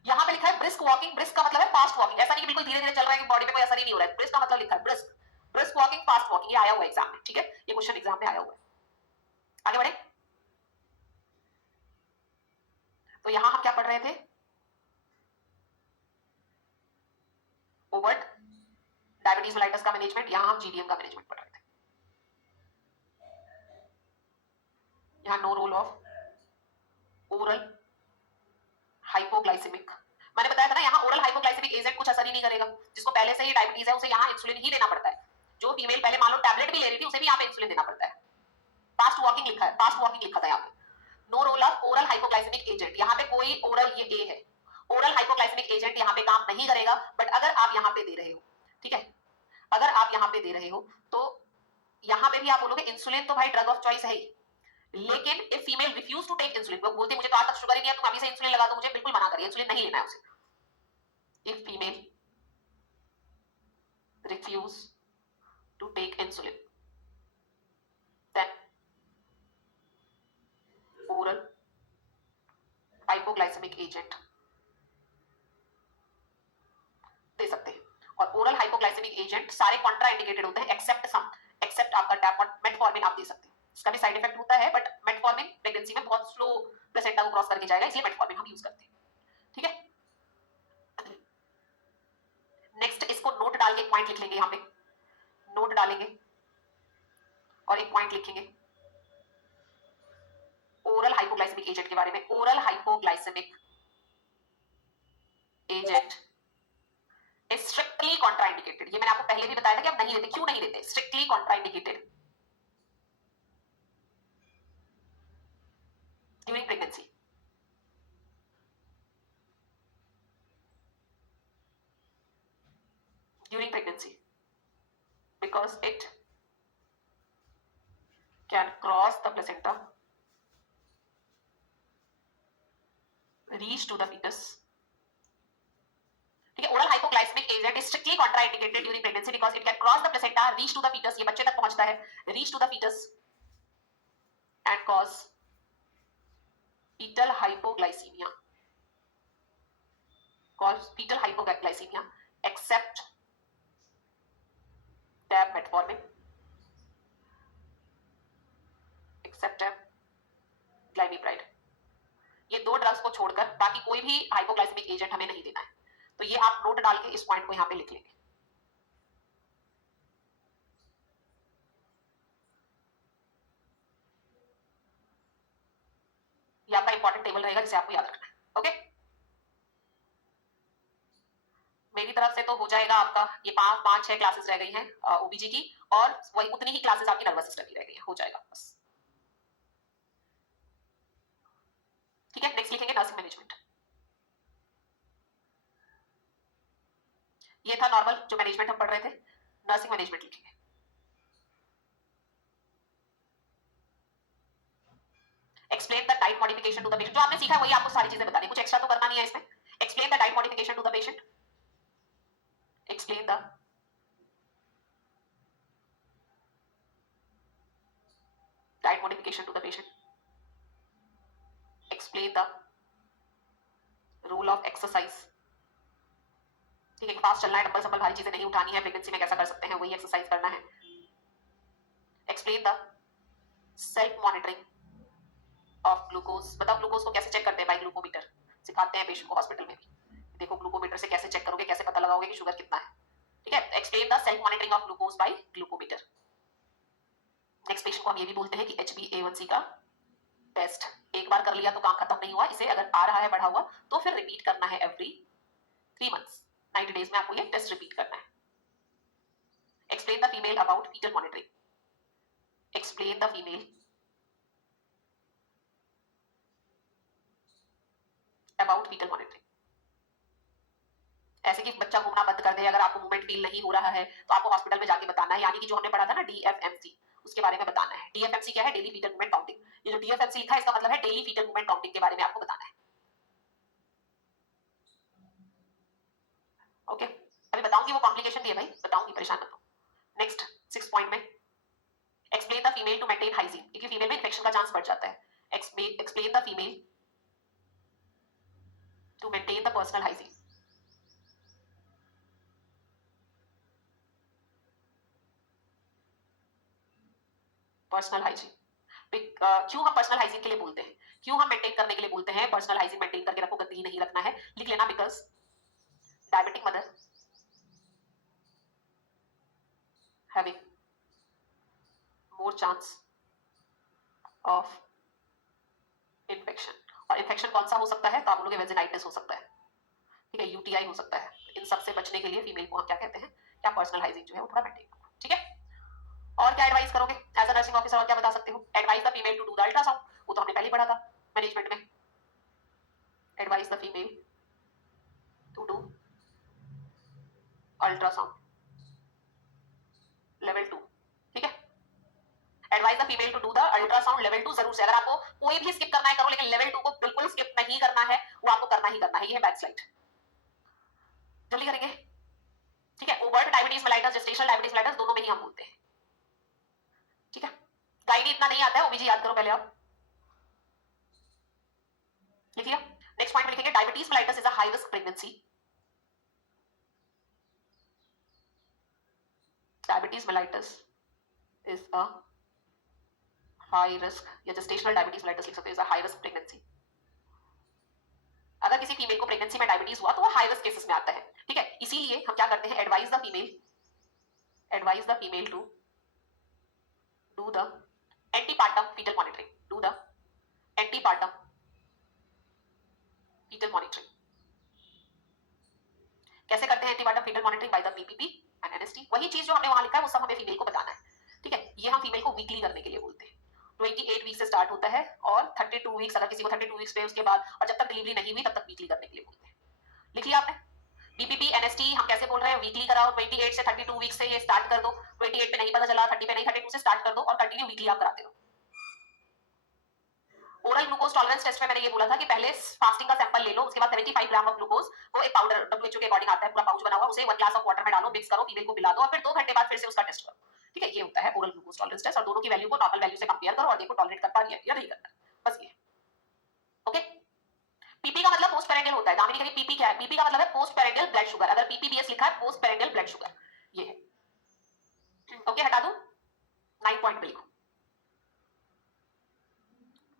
यहाँ पे लिखा है ब्रिस्क वॉकिंग, ब्रिस्क का मतलब है फास्ट वॉकिंग, ऐसा नहीं कि बिल्कुल धीरे धीरे चल रहा है कि बॉडी पे कोई असर ही नहीं हो रहा है। ब्रिस्क का मतलब लिखा है brisk, brisk walking, fast walking, ये आया हुआ है एग्जाम में, ठीक है, ये क्वेश्चन एग्जाम में आया हुआ है। आगे बढ़े, तो यहाँ हम क्या पढ़ रहे थे, ओवर्ड डायबिटीज मेलाइटस का मैनेजमेंट, यहाँ हम जीडीएम का मैनेजमेंट पढ़ रहे थे। यहाँ no role of oral hypoglycemic, मैंने बताया था ना, यहाँ ओरल हाइपोग्लाइसेमिक एजेंट कुछ असर ही नहीं करेगा। जिसको पहले से ही डायबिटीज है उसे यहाँ इंसुलिन ही देना पड़ता है। जो फीमेल पहले मान लो टैबलेट भी ले रही थी उसे भी यहाँ पे इंसुलिन देना पड़ता है। फास्ट वॉकिंग लिखा है, फास्ट वॉकिंग लिखा था यहाँ पे, no role of oral hypoglycemic agent, यहाँ पे कोई ओरल, ये ए है, ओरल हाइपोग्लाइसेमिक एजेंट यहाँ पे काम नहीं करेगा। बट अगर आप यहाँ पे दे रहे हो, ठीक है, अगर आप यहाँ पे दे रहे हो तो यहाँ पे भी आप बोलोगे इंसुलिन तो भाई ड्रग ऑफ चॉइस है ही, लेकिन if female refuse to take insulin, वो बोलते मुझे तो आज तक शुगर ही नहीं है, तुम अभी से इंसुलिन लगा दो मुझे, बिल्कुल मना करिए, इंसुलिन नहीं लेना है उसे। If female refuse to take insulin then oral hypoglycemic agent hypoglycemic agent सारे कॉन्ट्रा इंडिकेटेड होते हैं एक्सेप्ट सम, एक्सेप्ट आपका मेटफॉर्मिन आप दे सकते हैं, इसका भी साइड इफेक्ट होता है बट मेटफॉर्मिन प्रेगनेंसी में बहुत स्लो प्लेसेंटा को क्रॉस करके जाएगा, इसलिए मेटफॉर्मिन हम यूज करते हैं। ठीक है, नेक्स्ट इसको नोट डाल के एक पॉइंट लिख लेंगे, यहाँ पे नोट डालेंगे और एक पॉइंट लिखेंगे ओरल हाइपोग्लाइसेमिक एजेंट के बारे में। Oral hypoglycemic agent strictly contraindicated, ये मैंने आपको पहले भी बताया था कि हम नहीं लेते, क्यों नहीं लेते, strictly contraindicated during pregnancy. During pregnancy because it can cross the placenta, reach to the fetus। ठीक है, oral hypoglycemic agent is strictly contraindicated during pregnancy because it can cross the placenta, reach to the fetus, ये बच्चे तक पहुंचता है, reach to the fetus and cause fetal hypoglycemia, cause fetal hypoglycemia except tab metformin, except tab glimepiride। ये दो drugs को छोड़कर बाकी कोई भी हाइपोग्लाइसेमिक एजेंट हमें नहीं देना है। तो ये आप नोट डाल के इस पॉइंट को यहाँ पे लिख लेंगे। ये आपका इंपॉर्टेंट टेबल रहेगा जिसे आपको याद रखना है। ओके, मेरी तरफ से तो हो जाएगा आपका, ये 5-6 क्लासेस रह गई हैं ओबीजी की, और वही उतनी ही क्लासेस आपकी नर्वस सिस्टम की रह गई है, हो जाएगा बस। ठीक है, नेक्स्ट लिखेंगे नर्सिंग मैनेजमेंट। ये था नॉर्मल जो मैनेजमेंट हम पढ़ रहे थे, नर्सिंग मैनेजमेंट लिखेंगे। Explain the diet modification to the patient, जो आपने सीखा है वही आपको सारी चीजें बतानी, कुछ एक्स्ट्रा तो करना नहीं है इसमें। Explain the diet modification to the patient, explain the diet modification to the patient, explain the rule of exercise. ठीक है, फास्ट चलना है, डंबल संबल भारी चीजें नहीं उठानी है, प्रेगनेंसी में कैसा कर सकते हैं वही एक्सरसाइज करना है। Explain the self monitoring of glucose, बताओ ग्लूकोज को कैसे चेक करते हैं, बाय ग्लूकोमीटर सिखाते हैं पेशेंट को हॉस्पिटल में भी। देखो ग्लूकोमीटर से कैसे चेक करोगे, कैसे पता लगाओगे कि शुगर कितना है। ठीक है, explain the self monitoring of glucose by glucometer. Next patient को हम ये भी बोलते हैं कि HbA1c का टेस्ट एक बार कर लिया तो काम खत्म नहीं हुआ, इसे अगर आ रहा है बढ़ा हुआ तो फिर रिपीट करना है एवरी 3 मंथ्स, 90 डेज में आपको ये टेस्ट रिपीट करना है। Explain the female about fetal monitoring, explain the female about fetal monitoring. ऐसे कि बच्चा घूमना बंद कर दे, अगर आपको मूवमेंट फील नहीं हो रहा है तो आपको हॉस्पिटल में जाके बताना है, यानी कि जो हमने पढ़ा था ना DFMC, उसके बारे में बताना है। DFMC क्या है, डेली फीटल मूवमेंट काउंटिंग। ये जो DFMC लिखा है इसका मतलब है डेली फीटल मूवमेंट काउंटिंग के बारे में आपको बताना है। ओके, अभी बताऊंगी, वो कॉम्प्लिकेशन दिए भाई, बताऊंगी, परेशान मत हो। नेक्स्ट 6 पॉइंट में explain the female to maintain hygiene, क्योंकि फीमेल में इन्फेक्शन का चांस बढ़ जाता है। Explain the female to maintain the personal hygiene. Personal hygiene क्यों हम पर्सनल हाइजीन के लिए बोलते हैं, क्यों हम मेंटेन करने के लिए बोलते हैं पर्सनल हाइजीन मेंटेन करके रखो, गंदगी नहीं रखना है, लिख लेना। Because diabetic mother having more chance of infection, और इन्फेक्शन कौन सा हो सकता है, तो आप लोगों के वेजिनाइटिस हो सकता है, ठीक है, UTI हो सकता है। इन सब से बचने के लिए फीमेल को हम क्या कहते हैं, क्या पर्सनल हाइजीन जो है वो थोड़ा मेंटेन करो। ठीक है, और क्या एडवाइस करोगे एज अ नर्सिंग ऑफिसर, और क्या बता सकते हो? Advice the female to do the ultrasound, वो तो हमने पहले पढ़ा था मैनेजमेंट में। Advice the female to do ultrasound level 2। ठीक है, advice the female to do the ultrasound level 2 जरूर से, अगर आपको कोई भी स्किप करना है करो, लेकिन लेवल 2 को बिल्कुल स्किप नहीं करना है, वो आपको करना ही करना है। ये है बैक स्लाइड, जल्दी करेंगे। ठीक है, overt diabetes mellitus, gestational diabetes mellitus दोनों में ही हम बोलते हैं। ठीक है, गाइनी इतना नहीं आता है, ओबीजी याद करो पहले आप, लिखिए। नेक्स्ट पॉइंट में लिखेंगे diabetes mellitus is a high risk pregnancy. Diabetes mellitus is a high risk, या जेस्टेशनल डायबिटीज मेलाइटस लिख सकते हो, is a high risk pregnancy. अगर किसी फीमेल को प्रेगनेंसी में डायबिटीज हुआ तो वो हाई रिस्क केसेस में आता है, ठीक है। इसीलिए हम क्या करते हैं, advise the female to do the antepartum fetal monitoring, do the antepartum fetal monitoring. कैसे करते हैं antepartum fetal monitoring? By the PPP and NST. वही चीज जो हमने वहां लिखा है वो सब हमें फीमेल को बताना है, ठीक है। ये हम फीमेल को वीकली करने के लिए बोलते हैं। 28 वीक से स्टार्ट होता है और 32 वीक्स, अगर किसी को 32 वीक्स पे उसके बाद और जब तक डिलीवरी नहीं हुई तब तक वीकली करने के लिए बोलते हैं। लिख लिया आपने? बीपीपी एनएसटी हम कैसे बोल रहे हैं, वीकली कराओ। 28 से 32 वीक से ये स्टार्ट कर दो, 28 पे नहीं पता चला, 30 पे नहीं, 32 से स्टार्ट कर दो और कंटिन्यू वीकली आप कराते रहो। ओरल ग्लूकोज टॉलरेंस टेस्ट में मैंने ये बोला था कि पहले फास्टिंग का सैंपल ले लो, उसके बाद 75 ग्राम ऑफ ग्लूकोज को एक पाउडर WHO के अकॉर्डिंग आता है, पूरा पाउच बना हुआ, उसे 1 ग्लास ऑफ वाटर में डालो, मिक्स करो, फीमेल को पिला दो और फिर 2 घंटे बाद फिर से उसका टेस्ट करो, ठीक है। ये होता है ओरल ग्लूकोज टॉलरेंस टेस्ट, और दोनों की वैल्यू को नॉर्मल वैल्यू से कंपेयर करो और देखो टॉलरेट कर पा रही है या नहीं कर पा, बस ये। ओके, पीपी का मतलब पोस्ट पेरेंटल होता है। दामिनी कह रही पीपी क्या है? पीपी का मतलब है पोस्ट पेरेंटल ब्लड शुगर। अगर पीपीबीएस लिखा है पोस्ट पेरेंटल ब्लड शुगर, ये है। ओके, हटा दूं, 9 पॉइंट पे लिखो।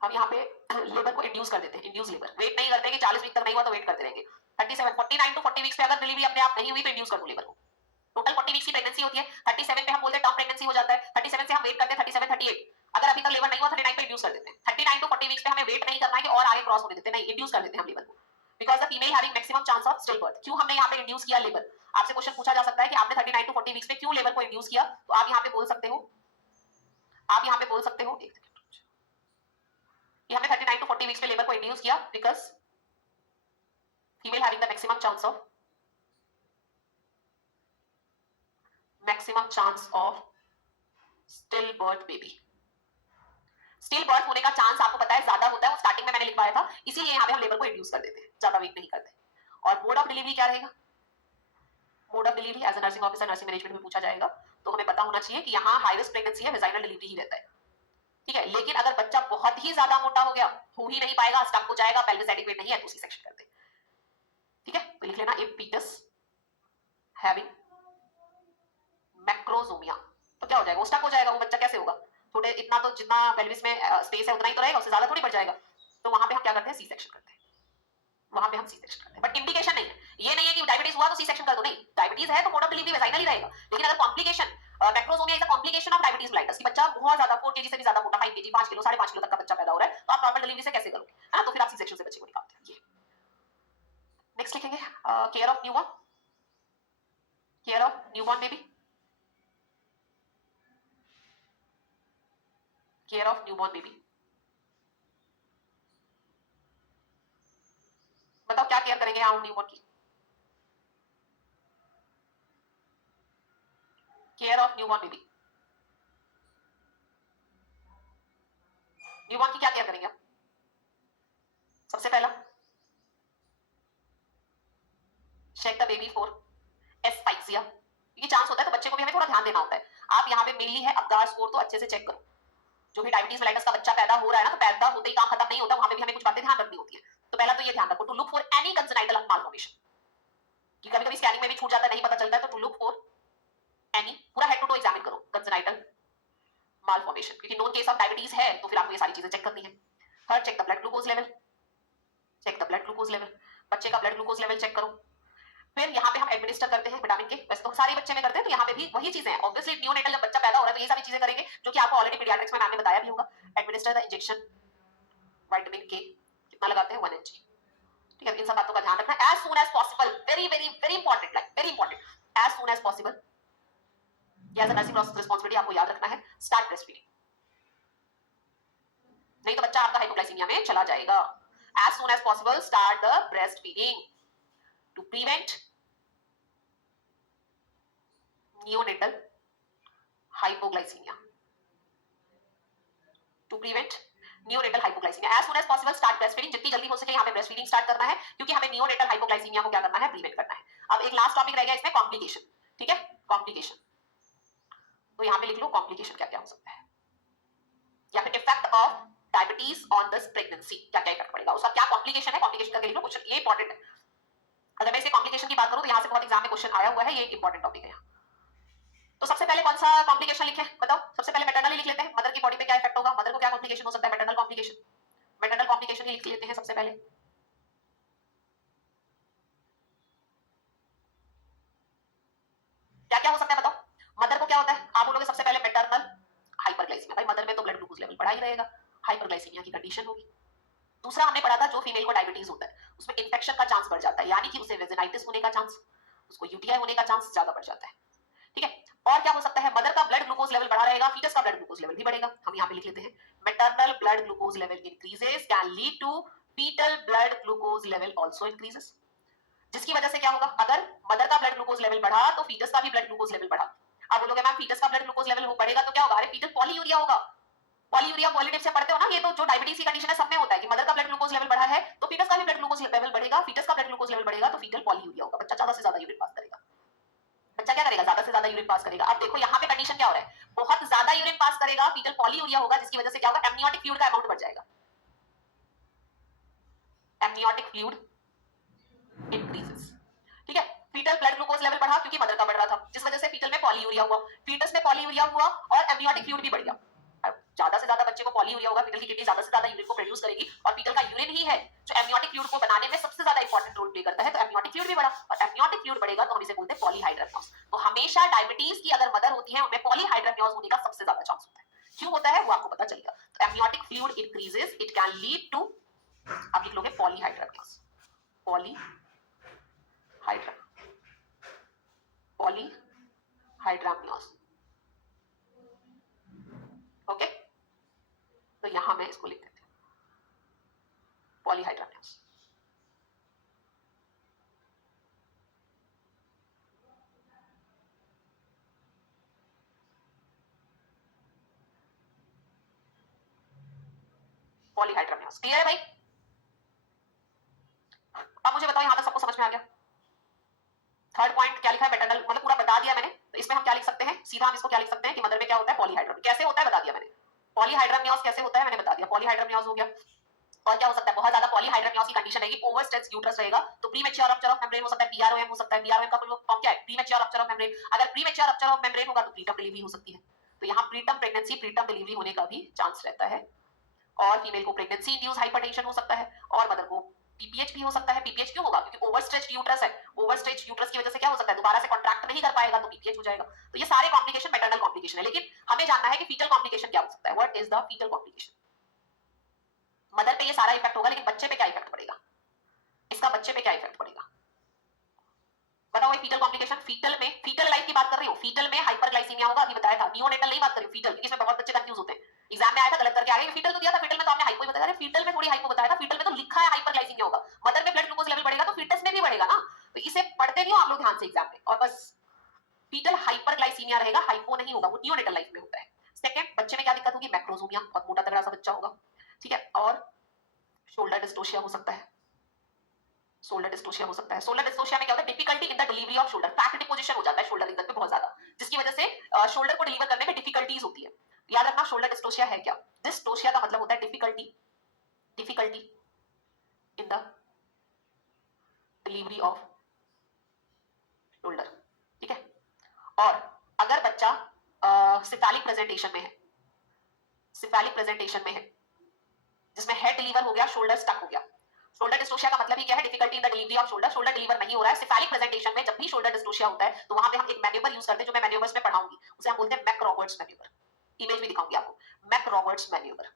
हम यहाँ पे लेबर को इंड्यूस कर देते हैं, इंड्यूस लेबर। वेट नहीं करते कि 40 वीक तक नहीं हुआ तो वेट करते रहेंगे। 37 49 टू 40 वीक्स पे अगर डिलीवरी अपने आप नहीं हुई तो इंड्यूस कर दो लेबर को। टोटल 40 वीक्स की प्रेगनेंसी होती है, 37 पे हम बोलते हैं टर्म प्रेगनेंसी हो जाता है, 37 से हम वेट करते हैं 37 38। अगर अभी तक लेबर नहीं हुआ 39 पे इंड्यूस कर देते हैं। 39 टू 40 वीक्स पे हमें वेट नहीं करना है कि और आगे क्रॉस होने देते, नहीं, इंड्यूस कर देते हैं हम लेबर को, because the female having maximum chance of still birth. क्यों हमने यहाँ पे इंड्यूस किया लेबर? आपसे क्वेश्चन पूछा जा सकता है कि आपने 39 टू 40 वीक्स पे क्यों लेबर को इंड्यूस किया, तो आप यहाँ पे बोल सकते हो, आप यहाँ पे बोल सकते हो कि हमने 39 टू 40 वीक्स पे लेबर को इंड्यूस किया because female having the maximum chance of still birth baby. Still birth होने का चांस आपको पता है ज्यादा होता है, वो स्टार्टिंग में मैंने लिखवाया था, इसीलिए यहाँ पे हम लेबर को इंड्यूस कर देते हैं, ज्यादा वेट नहीं करते। और मोड ऑफ डिलीवरी क्या रहेगा? Mode of delivery as a nursing officer nursing management में पूछा जाएगा, तो हमें पता होना चाहिए कि यहाँ हाई रिस्क प्रेगनेंसी है, वेजाइनल डिलीवरी ही रहता है, ठीक है। लेकिन अगर बच्चा बहुत ही ज्यादा मोटा हो गया, हो ही नहीं पाएगा, स्टक हो जाएगा, पेल्विस एडिक्वेट नहीं है, तो सी सेक्शन करते हैं, ठीक है। तो लिख लेना इफ फीटस हैविंग मैक्रोसोमिया, तो क्या हो जाएगा, वो स्टक हो जाएगा, वो बच्चा कैसे होगा, थोड़े इतना तो जितना पेल्विस में स्पेस है उतना ही तो रहेगा, उससे ज्यादा थोड़ी बढ़ जाएगा। तो वहां पे हम क्या करते हैं, सी सेक्शन करते हैं, वहां पे हम सी सेक्शन करते हैं। बट इंडिकेशन नहीं है, ये नहीं है कि डायबिटीज हुआ तो सी सेक्शन कर दो, नहीं, डायबिटीज है तो मोड ऑफ डिलीवरी वेजाइनल ही रहेगा। लेकिन अगर complication, macrosomia is a complication of diabetes mellitus, कि बच्चा बहुत ज्यादा 4 केजी से भी ज्यादा मोटा, 5 केजी 5 किलो 5.5 किलो तक का बच्चा पैदा हो रहा है, तो आप नॉर्मल डिलीवरी से कैसे करोगे, है ना। तो फिर आप सी सेक्शन से बच्चे को निकालते हैं। ये नेक्स्ट लिखेंगे care of newborn, care of newborn baby, care of newborn baby. बताओ क्या केयर करेंगे हम न्यूबॉर्न की? Care of newborn baby, newborn की क्या केयर करेंगे आप? सबसे पहला चेक द बेबी फॉर एस्पाइक्सिया, ये चांस होता है तो बच्चे को भी हमें थोड़ा ध्यान देना होता है। आप यहाँ पे मेनली है अपगार स्कोर, तो अच्छे से चेक करो। जो भी डायबिटीज मेलाइटस का बच्चा पैदा हो रहा है ना, तो पैदा होते ही काम खत्म नहीं होता, वहां पे भी हमें कुछ बातें ध्यान रखनी होती है। तो पहला तो ये ध्यान रखो, to look for any congenital malformation, कि कभी-कभी स्कैनिंग में भी छूट जाता है, नहीं पता चलता है, तो टू लुक फॉर एनी, पूरा हेड टू टो एग्जामिन करो कंजेनाइटल मालफॉर्मेशन, क्योंकि नोन केस ऑफ डायबिटीज है तो फिर आपको ये सारी चीजें चेक करनी है। Third, check the blood glucose level, check the blood glucose level, बच्चे का ब्लड ग्लूकोज लेवल चेक करो। फिर यहाँ पे हम एडमिनिस्टर करते हैं विटामिन के, वैसे तो सारे बच्चे में करते हैं, तो यहाँ पे भी वही चीजें हैं। ऑब्वियसली न्यूनेटल जब बच्चा पैदा हो रहा है तो ये सारी चीजें करेंगे, जो कि आपको ऑलरेडी पीडियाट्रिक्स में मैम ने बताया भी होगा। एडमिनिस्टर द इंजेक्शन विटामिन के, कितना लगाते हैं, 1 mg, ठीक है। इन सब बातों का ध्यान रखना। As soon as possible, very very very important, like very important, as soon as possible, ये एज अ नर्सिंग रिस्पांसिबिलिटी आपको याद रखना है। स्टार्ट ब्रेस्ट फीडिंग, नहीं तो बच्चा आपका हाइपोग्लाइसीमिया में चला जाएगा। As soon as possible start the breast feeding to prevent neonatal hypoglycemia, to prevent neonatal hypoglycemia as soon as possible start breastfeeding, जितनी जल्दी हो सके यहाँ पे breastfeeding स्टार्ट करना है, क्योंकि हमें neonatal hypoglycemia को क्या करना है, प्रिवेंट करना है। अब एक लास्ट टॉपिक रह गया इसमें, कॉम्प्लिकेशन, ठीक है। कॉम्प्लिकेशन, तो यहाँ पे लिख लो कॉम्प्लिकेशन क्या क्या हो सकता है, या फिर effect of diabetes on this pregnancy, क्या क्या इफेक्ट पड़ेगा, उसका क्या कॉम्प्लिकेशन है, कॉम्प्लिकेशन करके लिख लो, क्वेश्चन ये इंपॉर्टेंट है। अगर मैं इसे कॉम्प्लिकेशन की बात करूं तो यहाँ से बहुत एग्जाम में क्वेश्चन आया हुआ है, ये इंपॉर्टेंट टॉपिक है। तो सबसे पहले कौन सी कॉम्प्लिकेशन लिखे, बताओ। सबसे पहले मैटरनल ही लिख लेते हैं, मदर की बॉडी पे क्या इफेक्ट होगा, मदर को क्या कॉम्प्लिकेशन हो सकता है, मैटरनल कॉम्प्लिकेशन। मैटरनल कॉम्प्लिकेशन ही लिख लेते हैं सबसे पहले। क्या क्या हो सकता है बताओ। मदर को क्या होता है, आप बोलोगे सबसे पहले मैटरनल हाइपरग्लाइसीमिया। भाई मदर में तो ब्लड ग्लूकोज लेवल बढ़ा ही रहेगा, हाइपरग्लाइसीमिया की कंडीशन होगी। दूसरा हमने पढ़ा था जो फीमेल को डायबिटीज होता है उसमें इन्फेक्शन का चांस बढ़ जाता है, यानी कि उसे वेजिनाइटिस होने का चांस, उसको यूटीआई होने का चांस ज्यादा बढ़ जाता है। ठीक है, और क्या हो सकता है, मदर का ब्लड ग्लूकोज लेवल बढ़ा रहेगा, फीटस का ब्लड ग्लूकोज लेवल भी बढ़ेगा। हम यहाँ पे लिख लेते हैं maternal blood glucose level increases can lead to fetal blood glucose level also increases. जिसकी वजह से क्या होगा, अगर मदर का ब्लड ग्लूकोज लेवल बढ़ा तो फीटस का भी ब्लड ग्लूकोज लेवल बढ़ा। आप बोलोगे मैम फीटस का ब्लड ग्लूकोज लेवल बढ़ेगा तो क्या होगा, अरे फीटल पॉलीयूरिया होगा। पॉलीयूरिया पॉलिटिव से पढ़ते हो ना, ये तो जो डायबिटीज की कंडीशन है सब में होता है कि मदर का ब्लड ग्लूकोज लेवल बढ़ा है तो फीटस का भी ब्लड ग्लूकोज लेवल बढ़ेगा, फीटस का ब्लड ग्लूकोज लेवल बढ़ेगा तो फीटल पॉलीयूरिया होगा, बच्चा ज्यादा से ज्यादा यूरिन पास करेगा। बच्चा क्या करेगा, ज्यादा से ज्यादा यूरिन पास करेगा। अब देखो यहाँ पे कंडीशन क्या हो रहा है, बहुत ज्यादा यूरिन पास करेगा, फीटल पॉलीयूरिया होगा, जिसकी वजह से क्या होगा, एमनियोटिक फ्लूइड का अमाउंट बढ़ जाएगा, एमनियोटिक फ्लूइड इंक्रीजेस। ठीक है, फीटल ब्लड ग्लूकोज लेवल बढ़ा क्योंकि मदर का बढ़ रहा था, जिस वजह से फीटल में पॉलीयूरिया हुआ, फीटस में पॉलीयूरिया हुआ और एमनियोटिक फ्लूइड भी बढ़ गया। ज्यादा से ज्यादा बच्चे को पॉलीयूरिया होगा, फीटल की किडनी ज्यादा से ज्यादा यूरिन को प्रोड्यूस करेगी और फीटल का यूरिन ही है जो एमनियोटिक फ्लूइड को बनाने में सबसे ज्यादा इंपॉर्टेंट रोल प्ले करता है, तो एमनियोटिक फ्लूइड भी बढ़ा और एमनियोटिक फ्लूइड बढ़ेगा तो हम इसे बोलते हैं पॉलीहाइड्राम्नियोस। तो हमेशा डायबिटीज की अगर मदर होती है उनमें पॉलीहाइड्राम्नियोस होने का सबसे ज्यादा चांस होता है। क्यों होता है वो आपको पता चलेगा। तो amniotic fluid increases, it can lead to, आप लिख लोगे पॉलीहाइड्राम्नियोस, पॉलीहाइड्रा पॉलीहाइड्राम्नियोस। ओके, तो यहां मैं इसको लिख देती हूँ पॉलीहाइड्राम्नियोस। पॉलीहाइड्राम्नियोस क्लियर है भाई। अब मुझे बताओ यहां तक सबको समझ में आ गया। थर्ड पॉइंट क्या लिखा है, मैटरनल, मतलब पूरा बता दिया मैंने, तो इसमें हम क्या लिख सकते हैं, सीधा हम इसको क्या लिख सकते हैं कि मदर में क्या होता है, पॉलीहाइड्राम्नियोस कैसे होता है बता दिया मैंने, पॉलीहाइड्राम्नियोस कैसे होता है मैंने बता दिया, पॉलीहाइड्राम्नियोस हो गया। और क्या हो सकता है, बहुत ज्यादा पॉलीहाइड्राम्नियोस की कंडीशन रहेगी, ओवर स्ट्रेच्ड यूट्रस रहेगा तो प्रीमेच्योर रप्चर ऑफ मेम्ब्रेन हो सकता है, पीआरओएम हो सकता है, पीआरओएम का फुल फॉर्म क्या है, प्रीमेच्योर रप्चर ऑफ मेम्ब्रेन। अगर प्रीमेच्योर रप्चर ऑफ मेम्ब्रेन होगा तो प्रीटर्म डिलीवरी हो सकती है, तो यहाँ प्रीटर्म प्रेगनेंसी, प्रीटर्म डिलीवरी होने का भी चांस रहता है। और फीमेल को प्रेगनेंसी इंड्यूस हाइपरटेंशन हो सकता है और मदर को पीपीएच भी हो सकता है। पीपीएच क्यों होगा, क्योंकि ओवरस्ट्रेच्ड यूट्रस है, ओवरस्ट्रेच्ड यूट्रस की वजह से क्या हो सकता है, दोबारा से कॉन्ट्रैक्ट नहीं कर पाएगा तो पीपीएच हो जाएगा। तो ये सारे कॉम्प्लिकेशन मैटरनल कॉम्प्लिकेशन है, लेकिन हमें जानना है कि फीटल कॉम्प्लिकेशन क्या हो सकता है, what is the fetal complication. Mother पे ये सारा इफेक्ट होगा, लेकिन बच्चे पे क्या इफेक्ट पड़ेगा, इसका बच्चे पे क्या इफेक्ट पड़ेगा बताओ। फीटल कॉम्प्लिकेशन, फीटल में, फीटल लाइफ की बात कर रही हूँ, फीटल में हाइपरग्लाइसीमिया होगा, अभी बताया था, नियोनेटल नहीं बात कर रही हूँ, फीटल, क्योंकि इसमें बहुत बच्चे कंफ्यूज होते हैं, एग्जाम में आया था गलत करके आ गए, फीटल तो दिया था, फीटल में तो आपने हाइपो ही बताया, फीटल में थोड़ी हाइपो बताया था, फीटल में तो लिखा है हाइपरग्लाइसीमिया होगा, मदर में ब्लड ग्लूकोज लेवल बढ़ेगा तो फीटस में भी बढ़ेगा ना, तो इसे पढ़ते नहीं हो आप लोग ध्यान से एग्जाम में, और बस फीटल हाइपरग्लाइसीमिया रहेगा, हाइपो नहीं होगा, वो नियोनेटल लाइफ में होता है। सेकंड, बच्चे में क्या दिक्कत होगी, मैक्रोसोमिया, बहुत मोटा तगड़ा सा बच्चा होगा, ठीक है, और शोल्डर डिस्टोशिया हो सकता है, शोल्डर डिस्टोशिया हो सकता है। शोल्डर डिस्टोशिया में क्या होता है, difficulty in the delivery off shoulder, fat deposition हो जाता है शोल्डर रीजन पे बहुत ज्यादा, जिसकी वजह से शोल्डर को डिलीवर करने में डिफिकल्टीज होती है। याद रखना शोल्डर डिस्टोशिया है क्या, डिस्टोशिया का मतलब होता है difficulty, difficulty in the delivery off shoulder, ठीक है। और अगर बच्चा सिफेलिक प्रेजेंटेशन में है, सिफेलिक प्रेजेंटेशन में है जिसमें हेड डिलीवर हो गया, शोल्डर स्टक हो गया, शोल्डर डिस्टोशिया का मतलब ही क्या है, difficulty in the delivery off shoulder, shoulder deliver नहीं हो रहा है। सिफेलिक प्रेजेंटेशन में जब भी शोल्डर डिस्टोशिया होता है तो वहां पे हम एक मैन्यूवर यूज करते हैं, जो मैं मैन्यूवर्स में पढ़ाऊंगी, उसे हम बोलते हैं मैक रॉबर्ट्स मैन्यूवर, इमेज भी दिखाऊंगी आपको, मैक रॉबर्ट्स मैन्यूवर,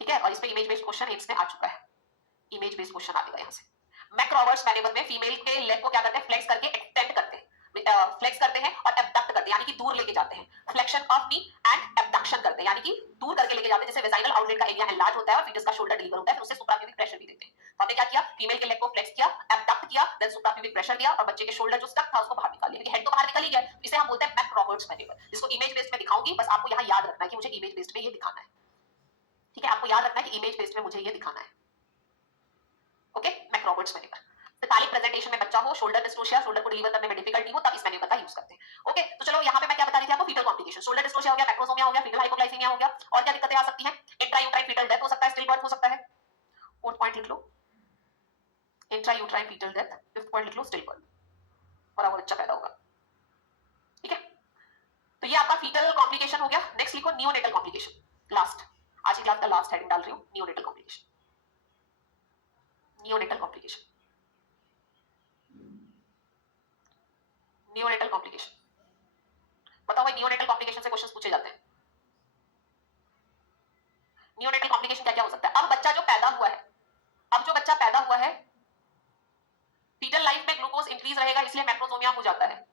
ठीक है। और इस पे इमेज बेस्ड क्वेश्चन एम्स में आ चुका है, इमेज बेस्ड क्वेश्चन आ गया यहाँ से। मैक रॉबर्ट्स मैन्यूवर में फीमेल के लेग को क्या करते हैं, फ्लेक्स करके एक्सटेंड करते हैं, फ्लेक्स करते हैं और एबडक्ट करते हैं, यानी कि दूर लेके जाते हैं, flexion of knee and abduction करते हैं, यानी कि दूर करके लेके जाते हैं, जैसे वेजाइनल आउटलेट का एरिया एनलार्ज होता है और फीटस का शोल्डर डिलीवर होता है, फिर उसे सुप्राप्यूबिक प्रेशर भी देते हैं। तो हमने क्या किया, फीमेल के लेग को फ्लेक्स किया, एबडक्ट किया, देन सुप्राप्यूबिक प्रेशर दिया और बच्चे के शोल्डर जो स्टक था उसको बाहर निकाल लिया, हेड तो बाहर निकल ही गया, इसे हम बोलते हैं मैक रॉबर्ट्स मैन्यूवर, जिसको इमेज बेस्ड में दिखाऊंगी, बस आपको यहाँ याद रखना है कि मुझे इमेज बेस्ड में ये दिखाना है, ठीक है, आपको याद रखना है कि इमेज बेस्ड में मुझे ये दिखाना है, okay, McRoberts maneuver. Cephalic presentation में बच्चा हो, शोल्डर डिस्टोशिया, शोल्डर को डिलीवर करने में डिफिकल्टी हो, तब इस मैन्यूवर का यूज करते हैं। ओके, तो चलो यहाँ पे मैं क्या बता रही थी आपको, फीटल कॉम्प्लिकेशन, शोल्डर डिस्टोशिया हो गया, मैक्रोसोमिया हो गया, फीटल हाइपोग्लाइसीमिया हो गया, और क्या दिक्कतें आ सकती हैं, इंट्रा यूट्राइन फीटल डेथ हो सकता है, स्टिल बर्थ हो सकता है, फोर्थ पॉइंट लिख लो, intra uterine fetal death, fifth point लिख लो, स्टिल बर्थ, और अब बच्चा पैदा होगा, ठीक है। कॉम्प्लिकेशन हो गया, नेक्स्ट लिखो नियोनेटल कॉम्प्लिकेशन, लास्ट, आज की क्लास का लास्ट हेडिंग डाल रही हूँ, neonatal complication, neonatal complication, neonatal complication. बताओ भाई नियोनेटल कॉम्प्लिकेशन से क्वेश्चंस पूछे जाते हैं। नियोनेटल कॉम्प्लिकेशन क्या क्या हो सकता है? अब बच्चा जो पैदा हुआ है, अब जो बच्चा पैदा हुआ है, फीटल लाइफ में ग्लूकोज इंक्रीज रहेगा इसलिए मैक्रोसोमिया हो जाता है,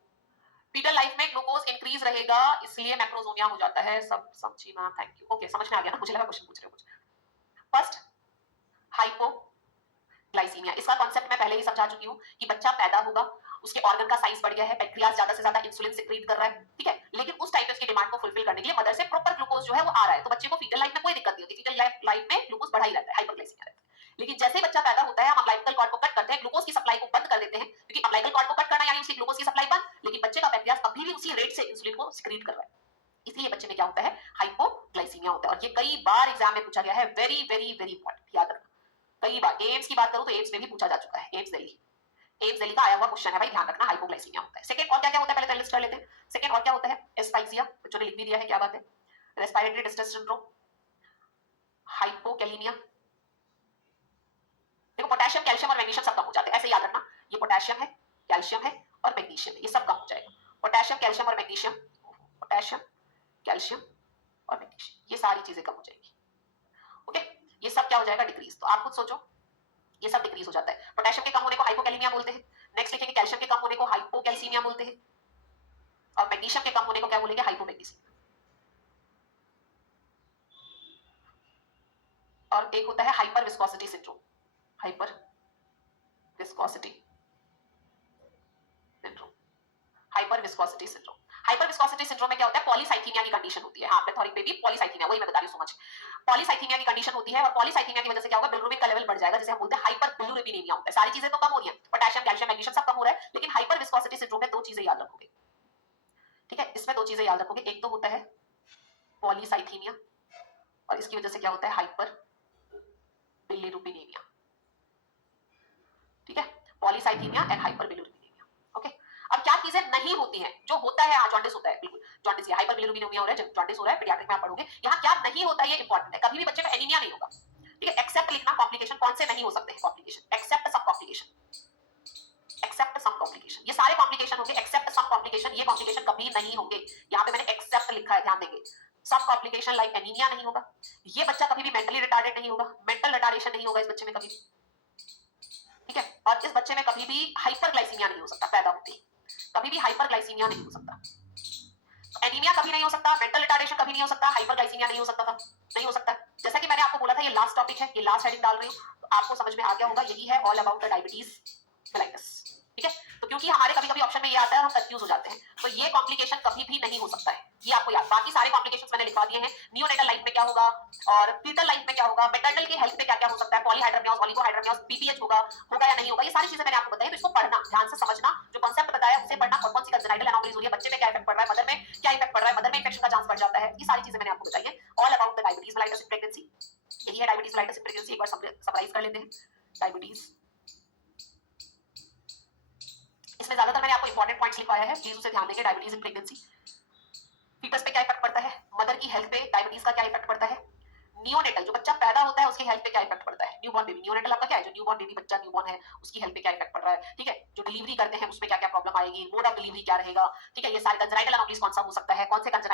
फीटल लाइफ में ग्लूकोज इंक्रीज रहेगा इसलिए मैक्रोसोमिया हो जाता है। सब समझी मैम, थैंक यू, ओके समझ में आ गया ना, मुझे लगा क्वेश्चन पूछ रहे हो कुछ। फर्स्ट हाइपोग्लाइसीमिया, इसका कॉन्सेप्ट मैं पहले ही समझा चुकी हूँ कि बच्चा पैदा होगा, उसके ऑर्गन का साइज बढ़ गया है, पैंक्रियाज ज्यादा से ज्यादा इंसुलिन सिक्रीट कर रहा है, ठीक है, लेकिन उस टाइम पे उसकी डिमांड को फुलफिल करने के लिए मदर से प्रॉपर ग्लूकोज जो है वो आ रहा है, तो बच्चे को फीटल लाइफ में कोई दिक्कत नहीं होती, फीटल लाइफ में ग्लूकोज बढ़ा ही रहता है, हाइपरग्लाइसीमिया रहता है। लेकिन जैसे ही बच्चा पैदा होता है हम अम्बिलिकल कॉर्ड को कट करते हैं, ग्लूकोज की सप्लाई को बंद कर देते हैं, क्योंकि अम्बिलिकल कॉर्ड को कट करना यानी उसकी ग्लूकोज की सप्लाई बंद, लेकिन बच्चे का पैंक्रियाज अभी भी उसी रेट से इंसुलिन को सिक्रीट कर रहा है, इसलिए बच्चे में क्या होता है, हाइपोग्लाइसीमिया होता है। और ये कई बार एग्जाम में पूछा गया है, वेरी वेरी वेरी इंपॉर्टेंट, याद रखना, कई बार एम्स की बात करूं तो एम्स में भी पूछा जा चुका है, एम्स दिल्ली का आया हुआ क्वेश्चन है भाई, ध्यान रखना, हाइपोग्लाइसीमिया होता है। सेकंड और क्या क्या होता है, पहले लिस्ट कर लेते हैं। सेकंड और क्या होता है, एस्फाइक्सिया, बच्चों ने लिख भी दिया है, क्या बात है, रेस्पिरेटरी डिस्ट्रेस सिंड्रोम, हाइपोकैलिमिया, देखो पोटेशियम कैल्शियम और मैग्नीशियम सब कम हो जाते हैं, ऐसे याद रखना, ये पोटेशियम है, कैल्शियम है और मैग्नीशियम है, ये सब कम हो जाएगा, पोटेशियम कैल्शियम और मैग्नीशियम, पोटेशियम कैल्शियम और मैग्नीशियम, ये सारी चीजें कम हो जाएगी, ओके, ये सब क्या हो जाएगा, डिक्रीज। तो आप खुद सोचो, ये सब डिक्रीज हो जाता है। पोटेशियम के कम होने को हाइपोकैलिमिया बोलते हैं, नेक्स्ट लिखेंगे कैल्शियम के कम होने को हाइपोकैल्सीमिया बोलते हैं, और मैग्नीशियम के कम होने को क्या बोलेंगे, हाइपोमैग्नीसियम। और एक होता है hyper viscosity syndrome, hyper viscosity syndrome, hyper viscosity syndrome. Hyper viscosity syndrome में क्या होता है, पॉलीसाइथीमिया की कंडीशन होती है, हाँ प्लेथोरिक बेबी पॉलीसाइथीमिया, वही मैं बता रही हूं, सो मच, पॉलीसाइथीमिया की कंडीशन होती है, और पॉलीसाइथीमिया की वजह से क्या होगा, बिलिरुबिन का लेवल बढ़ जाएगा, जिसे हम बोलते हैं हाइपर बिलिरुबिनेमिया होता है। सारी चीजें तो कम हो रही हैं, पोटेशियम कैल्शियम मैग्नीशियम सब कम हो रहा है, लेकिन हाइपर विस्कोसिटी सिंड्रोम में दो चीजें याद रखोगे, ठीक है, इसमें दो चीजें याद रखोगे, एक तो होता है पॉलीसाइथीमिया और इसकी वजह से क्या होता है, हाइपर बिलिरुबिनेमिया, ठीक है, पॉलीसाइथीमिया एंड हाइपर बिलिरुबिनेमिया, ओके। अब क्या चीजें नहीं होती हैं, जो होता है, हाँ जॉन्डिस होता है, बिल्कुल जॉन्डिस, हाइपर बिलिरुबिनेमिया हो रहा है, जॉन्डिस हो रहा है, पीडियाट्रिक में आप पढ़ोगे, यहाँ क्या नहीं होता है, ये इंपॉर्टेंट है, कभी भी बच्चे में एनीमिया नहीं होगा, ठीक है, एक्सेप्ट लिखना, कॉम्प्लिकेशन कौन से नहीं हो सकते हैं, complication except some complication, except some complication, ये सारे कॉम्प्लिकेशन होंगे, एक्सेप्ट सम कॉम्प्लिकेशन, ये कॉम्प्लिकेशन कभी नहीं होंगे, यहाँ पे मैंने एक्सेप्ट लिखा है, ध्यान देंगे, सब कॉम्प्लिकेशन लाइक एनीमिया नहीं होगा, ये बच्चा कभी भी मेंटली रिटार्डेड नहीं होगा, मेंटल रिटार्डेशन नहीं होगा इस बच्चे में कभी भी, ठीक है, और इस बच्चे में कभी भी हाइपरग्लाइसीमिया नहीं हो सकता, पैदा होते ही कभी भी हाइपरग्लाइसीमिया नहीं हो सकता, एनीमिया कभी नहीं हो सकता, मेंटल रिटार्डेशन कभी नहीं हो सकता, हाइपरग्लाइसीमिया नहीं हो सकता था, नहीं हो सकता। जैसा कि मैंने आपको बोला था ये लास्ट टॉपिक है, ये लास्ट हेडिंग डाल रही हूँ, तो आपको समझ में आ गया होगा, यही है all about the diabetes mellitus, ठीक है। तो क्योंकि हमारे कभी कभी ऑप्शन में ये आता है और हम कंफ्यूज हो जाते हैं, तो ये कॉम्प्लिकेशन कभी भी नहीं हो सकता है, ये आपको याद, बाकी सारे कॉम्प्लिकेशंस मैंने लिखवा दिए हैं, नियोनेटल लाइफ में क्या होगा और फीटल लाइफ में क्या होगा, मैटरनल की हेल्थ में क्या क्या हो सकता है, पॉलीहाइड्रोमियोस, ओलिगोहाइड्रोमियोस, बीपीएच होगा या नहीं होगा, ये सारी चीजें मैंने आपको बताई, तो इसको पढ़ना, ध्यान से समझना, जो कॉन्सेप्ट बताया उसे पढ़ना, कौन सी कंजेनाइटल एनोमलीज हो रही है, बच्चे में क्या इफेक्ट पड़ रहा है, मदर में क्या इफेक्ट पड़ रहा है, मदर में इन्फेक्शन का चांस बढ़ जाता है, ये सारी चीजें मैंने आपको बताई है, all about the diabetes mellitus in pregnancy, यही है डायबिटीज मेलाइटस इन प्रेगनेंसी, एक बार समराइज कर लेते हैं, डायबिटीज, इसमें ज्यादातर मैंने आपको इंपॉर्टेंट पॉइंट्स लिखवाया है, प्लीज उसे ध्यान देंगे, डायबिटीज इन प्रेगनेंसी, फीटस पे क्या इफेक्ट पड़ता है, मदर की हेल्थ पे डायबिटीज का क्या इफेक्ट पड़ता है, नियोनेटल जो बच्चा पैदा होता है उसकी हेल्थ पे क्या इफेक्ट पड़ता है, न्यूबॉर्न बेबी, नियोनेटल आपका क्या है, जो न्यूबॉर्न बेबी बच्चा न्यूबॉर्न है उसकी हेल्थ पे क्या इफेक्ट पड़ रहा है, ठीक है, जो डिलीवरी करते हैं उसमें क्या क्या प्रॉब्लम आएगी, मोड ऑफ डिलीवरी क्या रहेगा, ठीक है, ये सारे कंजेनाइटल एनोमलीज कौन सा हो सकता है, कौन से